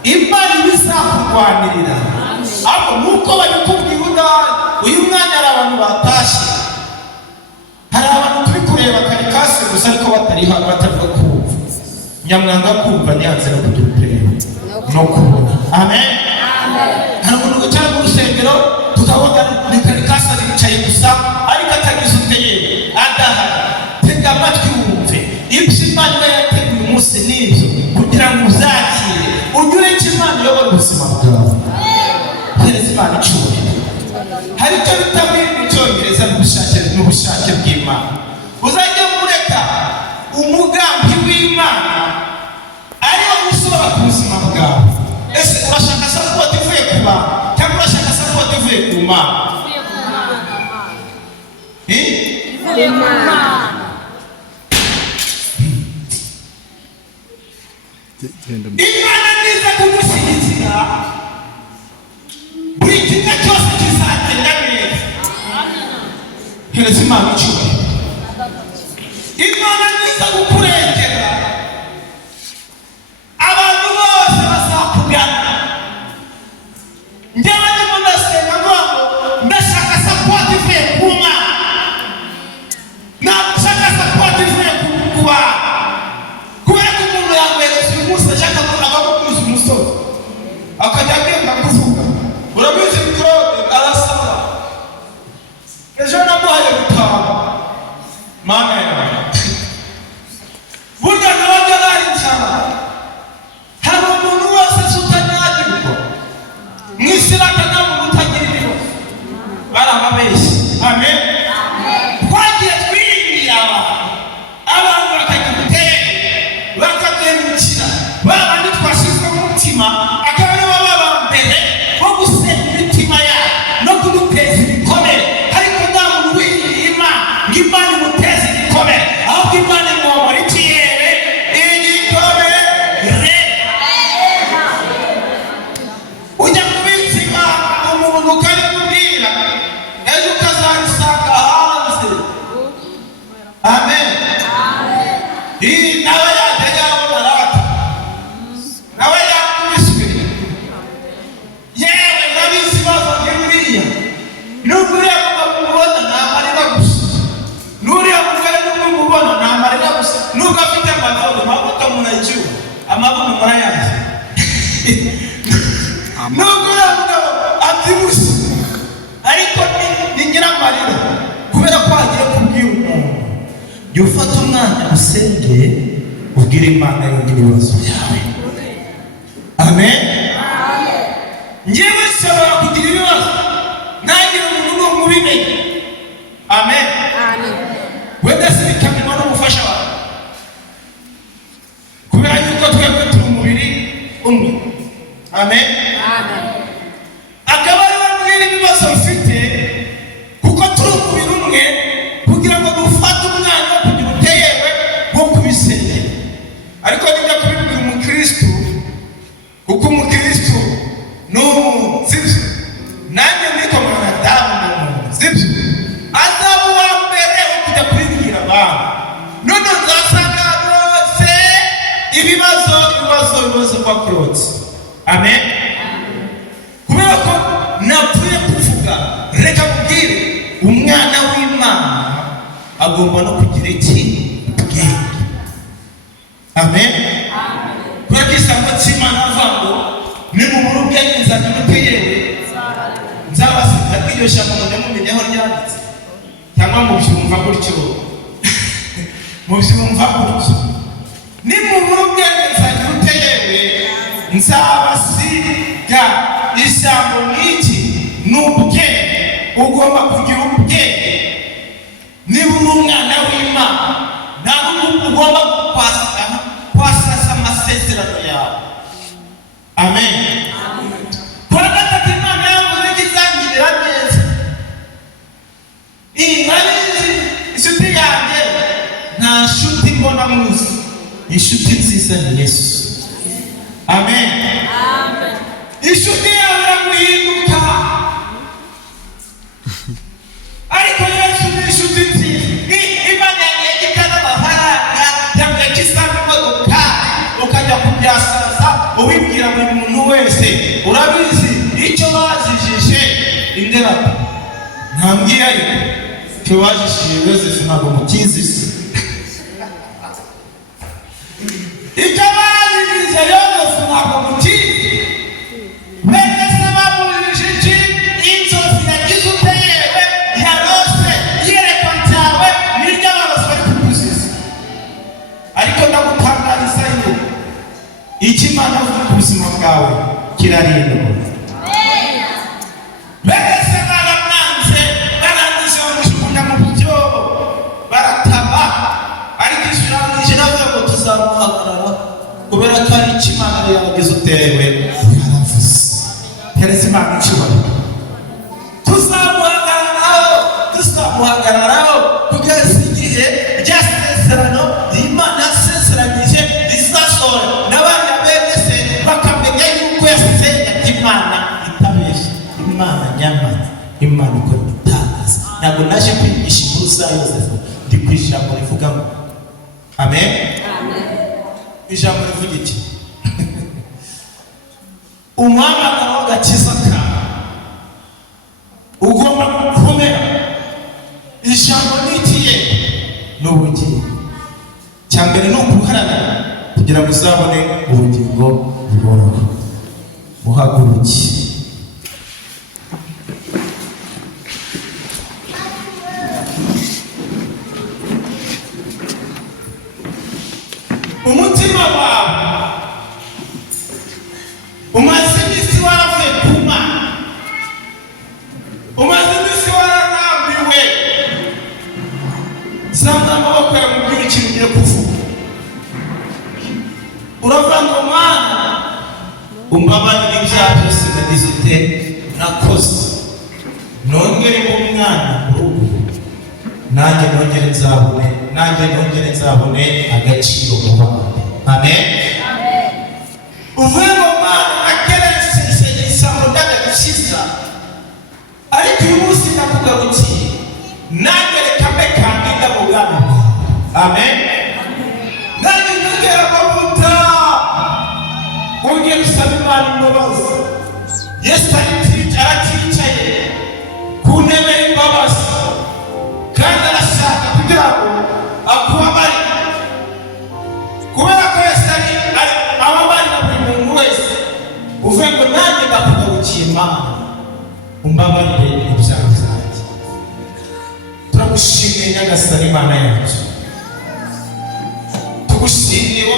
Imana ibizakurwanirira. Ariko nuko babikubwira udahari. Uyu mwanya hari abantu batashye, hari abantu turi kureba karikasi gusa ariko batariho, batavuga kumva. Nyamwanga kumva ntiyanze no kugira utureba no kubona. Amen. Hari umuntu wicara mu rusengero tukabona ni karikasi aricaye gusa ariko atagize uteyewe adahari. Tega amatwi wumve ibyo Imana yateguye umunsi n'ibyo kugira ngo uzakire unyure icyo Imana iyobora ubuzima bwawe. Hereza Imana icyubahiro. Hari icyo bita mu Cyongereza n'ubushake bw'Imana. Uzajya mureka umugambi w'Imana ariwo gusohora ku buzima bwawe. Ese urashaka support ivuye ku bantu cyangwa urashaka support ivuye ku Mana? Imana niza kugushyigikira, buri kimwe cyose kizagenda neza. Hereza Imana icyubahiro. Imana niza kukurengera, abantu bose bazakugana. Njyewe ndimo ndasenga ngo ndashaka support ivuye ku Mana, ndashaka support ivuye ku bantu. Kubera ko umuntu yamwereza uyu munsi ashaka ko agakukuza umusozi akajya agenda kuvuga. Urabizi Claude arasaba ejo namuhaye bitanu. Mana yawe burya nabaga ari cyane. Hari umuntu wese utanyagirwa mu isi n'akaga mu utagira ibibazo barababeshya. Amen. Twagiye twirindira abantu bakagira uteye bakabyemukira babandi twashyizwe mu mutima akaba aribo baba mbere bo gusenya imitima yabo no kuduteza ibikomere. Ariko nta muntu wiyima ngo Imana imuteze amabuno murayazi nubwo uravuga abyibushye ariko ni nyiramarira kubera ko hagiye kubwira umuntu jya ufata umwanya usenge ubwire Imana yonyine ibibazo byawe. Amen. Njyewe nshobora kugira ibibazo ntagira umuntu n'umwe ubimenye. Amen. Wenda se bikamenywa n'umufasha wawe kubera yuko twebwe turi umubiri umwe. Amen. Akaba ariwe mbwira ibibazo mfite kuko turi umubiri umwe kugira ngo dufate umwanya wo kugira uteyewe wo kubisengera. Ariko nijya kubibwira umukristo kuko umukristo ni umuntu sibyo, nanjye niko mwanadamu ni umuntu sibyo, azaba uwa mbere wo kujya kubibwira abantu. None uzasanga bose ibibazo bakurotse. Amen. Kubera ko napfuye kuvuga reka kubwire umwana w'Imana agomba no kugira iki bwenge. Amen. Kubera ko isambo cy'Imana avuga ngo ni mu buru bwenge nzajya yewe nzabasiga iryo jambo ngo mumenyeho ryanditse cyangwa mubyumva gutyo mubyumva gutyo ni mu buru bwenge nzajya yewe nzabasiga ijambo n'iki ni ubwenge. Ugomba kugira ubwenge niba uri umwana w'Imana ntabwo ugomba kwasasa amasezerano yawe. Amen. Kwa gatatu Imana yavuze ko izangirira neza. Inkarizi inshuti yanjye nta nshuti mbona muzi, inshuti nziza ni Yesu. Amen. Inshuti yawe iraguhinduka ariko Yesu ni inshuti nziza. Imana yagiye ikana amafaranga yabwiye ko isanga imodoka ukajya kubyasaza ubibwira buri muntu wese. Urabizi icyo bajijije inderato ntambwira ariko icyo bajishije Yosefu ntabwo mukizi se. Icyo bajijije Yosefu ntabwo mukizi. Bene se bamujije iki? Inzozi yagize uteyewe yarose iyerekwa ryawe n'iryo abarozi bari kukuziza. Ariko ndagutangariza yuko icyo Imana avuga ku buzima bwawe kirarindwa. Bene se baramwanze barangije bamujugunya mu byobo barataba, ariko ishurangije navuga ngo tuzamuhagarara kubera ko ari icyo Imana yagize utewe yaravuze. Tereza Imana icyubahiro. Tuzamuhagararaho kugeza igihe rya sezerano Imana yasezeranyije rizasohora n'abana bene se bakamenya yuko yasezeranye Imana itabeshya, Imana nyamana, Imana ikora ibitangaza. Ntabwo naje kwigisha inkuru za Yosefu, ndi ku ijambo rivuga ngo Amen. Ijambo rivuga iki? Umuhamagaro w'agakiza kawe ugomba gukomera. Ijambo ni ikiye ni ubugingo. Cya mbere ni ukuharanira kugira ngo uzabone ubugingo buhoraho. Muhaguruke. Umutima wawe umaze iminsi waravuye ku Mana, umaze iminsi wararambiwe. Zamura amaboko yawe mubwire ikintu ugiye kuvuga. Uravuga ngo Mana umbabarire ibyaha byose nagize ute nakoze, nongere mu mwana mu rugo, nanjye nongere nzabone agaciro mu bandi. Amen. Uvuye ngo Mana nakeretse isano ry'agakiza, ariko uyu munsi ndakugarukiye nanjye reka mbe kandida mu bwami bwawe. Amen. Nanjye nyongera amavuta ugiye gusaba Imana imbabazi. Yesu araticaye ku ntebe y'imbabazi kandi arashaka kugira ngo akubabarire kubera ko Yesu ari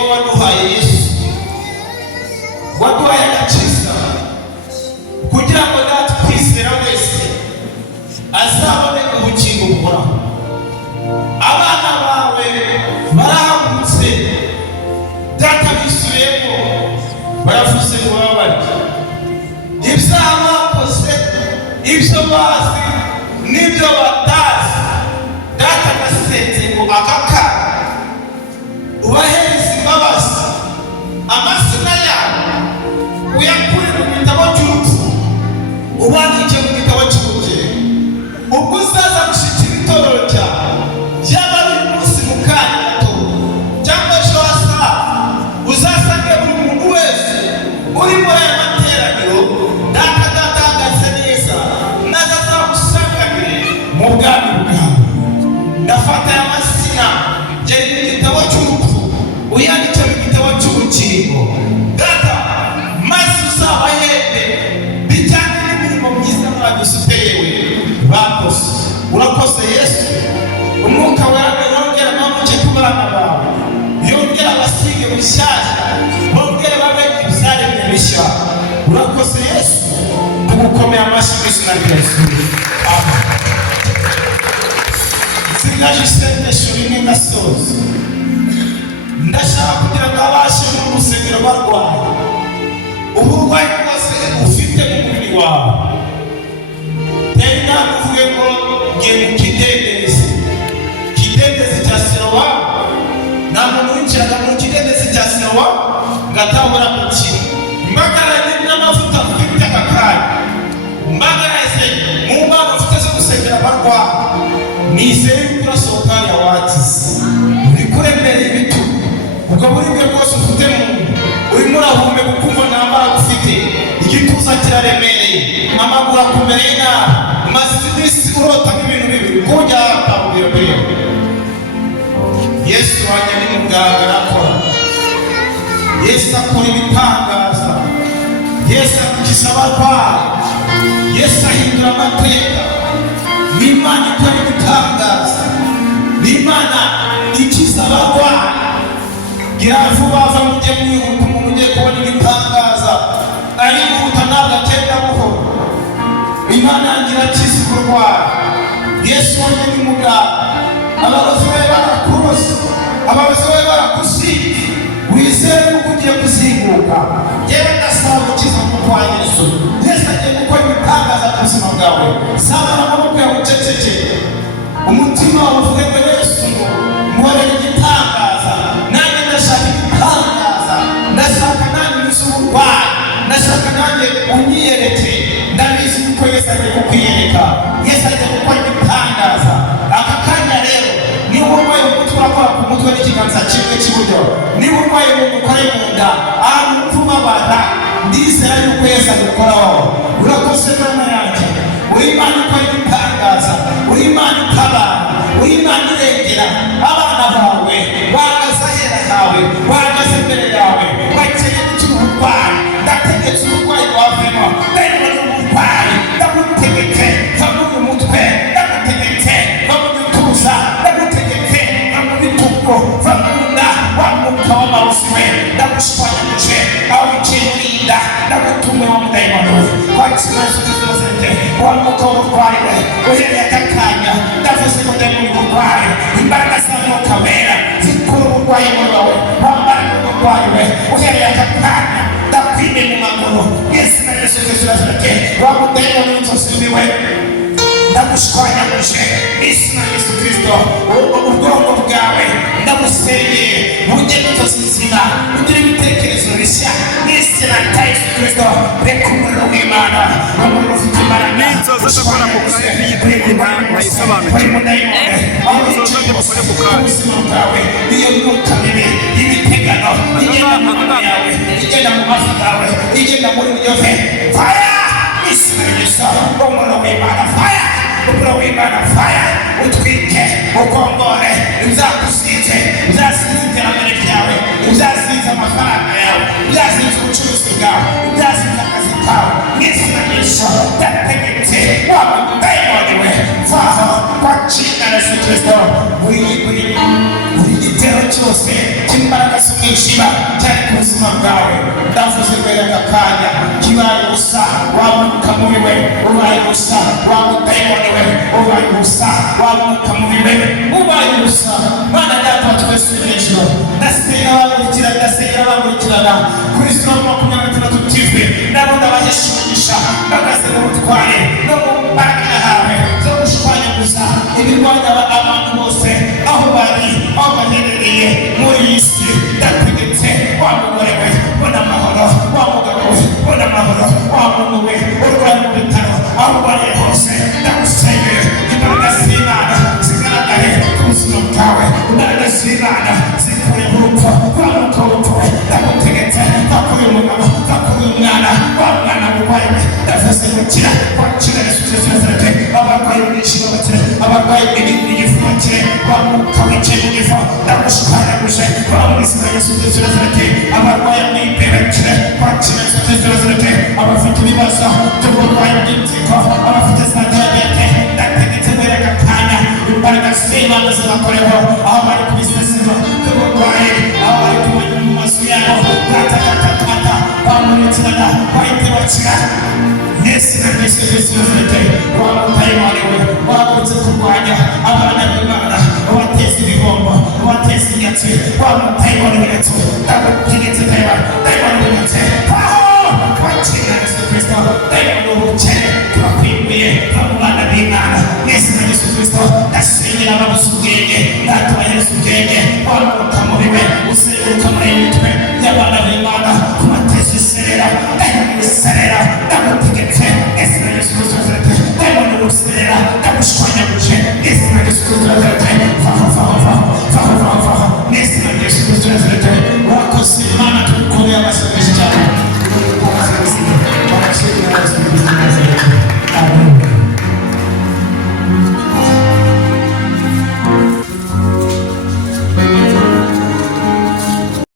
wowe waduhaye Yesu, waduhaye agakiza kugira ngo natwe twizera wese azabone ubugingo buhoraho. Abana bawe barahagurutse, data bisubiyemo, baravuze ngo babarye ibyaha bakoze, ibyo bazi n'ibyo batazi. Data nasenze ngo akaka ubahereze imbabazi, amazina yabo uyakure mu gitabo cy'urupfu, ubandike mu gitabo cy'ubugingo. Ubwo uzaza gushyikira itorero ryawe, byaba buri munsi mu kanya gato cyangwa ejo hazaza, uzasange buri muntu wese uri muri aya materaniro data ahagaze neza, nazo azagusanganire mu bwami bwawe. Ndafata aya mazina yari mu gitabo cy'urupfu, uyandike mu gitabo cy'ubugingo data, maze uzabahembe bijyanye n'imirimo myiza badusuteyewe bakoze. Urakoze Yesu, umwuka wawe yongera amamuke ku bana bawe, yongera abasige bushyashya, bongere bamenye ibyaremwe bishya. Urakoze Yesu, tugukomeye amashyi mu izina rya Yesu. Amen. Sigaje isengesho rimwe ngasoza. Ndashaka kugira ngo abashe mu rusengero barwaye uburwayi bwose ufite mu mubiri wawe. Tena uvuge ngo ngiye mu kidendezi cya Silowa. Nta muntu winjiraga mu kidendezi cya Silowa ngatahura mu kintu. Mbagaranye n'amavuta mfite aka kanya, mbagaraze mu mbaraga ufite zo gusengera abarwayi. Nizeye yuko urasohoka hariya wakize, uri kuremera ibitugu, ubwo buribwe bwose ufite mu nda urimo urahumeka ukumva nta mbaraga ufite, igituza kiraremereye, amaguru akumereye nabi, umaze iminsi urota nk'ibintu bibi, kujya akabwira mbere. Yesu wanjye ni muganga, arakora. Yesu akora ibitangaza, Yesu akiza abarwayi, Yesu ahindura amateka. Imana ikora ibitangaza, Imana ikiza abarwayi. Gira vuba va mujye mwihuta, umuntu ugiye kubona ibitangaza arihuta ntabwo agenda buhoro. Imana yangira akiza uburwayi. Yesu wanjye ni muganga, abarozi bawe barakuroze, abarozi bawe barakuzinze, wizere ko ugiye kuzinguka. Yewe ndasaba gukiza umurwayi Yesu. Yesu agiye gukora ibitangaza ku buzima bwawe. Zamura amaboko yawe uceceke, umutima wawe uvuge ngo Yesu nkorera igitangaza. Nanjye ndashaka igitangaza, ndashaka nanjye unyuze uburwayi, ndashaka nanjye unyiyereke. Ndabizi yuko Yesu agiye kukwiyereka, Yesu agiye gukora igitangaza. Aka kanya rero niba urwaye umutwe urakora ku mutwe n'ikiganza kimwe cy'iburyo, niba urwaye ukore mu nda ahantu wumva ubabara, ndizera yuko Yesu abikoraho. Urakoze Mana yanjye, uri Imana ikora igitangaza, uri Imana itabara, uri Imana irengera abana bawe. Bahagaze ahera hawe, bahagaze imbere yawe, bakeneye icy'uburwayi. Ndategetse uburwayi bwavemo, ndahindura n'uburwayi, ndagutegetse va mu mutwe, ndagutegetse va mu gituza, ndagutegetse va mu bitugu, va mu nda, wa mwuka w'amaraso we ndagushwanyaguje aho wicaye urinda, ndagutume wa mudayimoni kwa kibazo cyose wa mwuka w'uburwayi we uhereye aka kanya. Ndavuze ngo dayimoni w'uburwayi, imbaraga za mwuka wera zikura uburwayi muri wowe, wambara n'uburwayi we uhereye aka kanya. Ndakwime mu maguru Yesu na Yesu Kristo Nazareti, wa mudayimoni w'inzozi we ndagushwanyaguje izina Yesu Kristo. Ubwonko bwawe ndabusengeye bujye n'inzozi nzima, bugire ibitekerezo bishya n'izina rya Yesu Kristo. Reka umuriro w'Imana, umuriro ufite imbaraga ushwanyaguje buri mudayimoni aho wicaye hose ubuzima bwawe. Iyo myuka mibi y'ibitegano igenda mu mubiri yawe, igenda mu maso yawe, igenda muri byose, fire izina Yesu. Umuriro w'Imana fire, umuriro w'Imana fire, utwike ukongore ibyakuzinze, ibyazinze iterambere ryawe, ibyazinze amafaranga yawe, ibyazinze ubucuruzi bwawe, ibyazinze akazi kawe. Mwizina Yesu ndategetse wa mudayimoni we vaho kwa jina la Yesu Kristo. Buri gitero cyose cy'imbaraga z'umwijima ikiba cyari ku buzima bwawe ndavuze mbere y'akanya kibaye gusa wamuka muri we ubaye gusa wamutayibone we ubaye gusa wamuka muri we ubaye gusa Mana data twese n'ejo ndasengera abamurikirana kuri Salomo 23 TV nabo ndabaheshumisha bagaze mu butware no mu mbaraga hawe zo gushwanya gusa ibirwanya abantu bose aho bari aho baherereye muri iyi si ndategetse wa mugore we bona amahoro wa mugabo we bona amahoro wa muntu we urwaye mu bitaro aho bari hose ndagusengera imbaraga z'Imana zigaragare ku buzima bwawe imbaraga z'Imana zikure mu rupfu rwa mukobwa we ndagutegetse bakuri umugabo bakuri umwana wa mwana urwaye we ndavuze gukira kwakira Yesu Kristo Nazareti abarwayi b'ishimo bakire abarwayi b'igifu bakire bamuka wicaye mu gifu ndagushikanyaguje bamwizina Yesu Kristo Nazareti abarwayi b'imbere bakire kwakira Yesu Kristo Nazareti abafite ibibazo by'uburwayi bw'impyiko abafite za diyabete ndategetse mbere y'akanya imbaraga z'Imana zibakoreho aho bari ku bisesero by'uburwayi aho bari kumenya mu mazu yabo batakatakata bamurikirana bahite bakira Yesu Kristo Nazareti wamutayibone we wagutse kurwanya abana b'Imana ubateza ibihombo ubateza inyatsi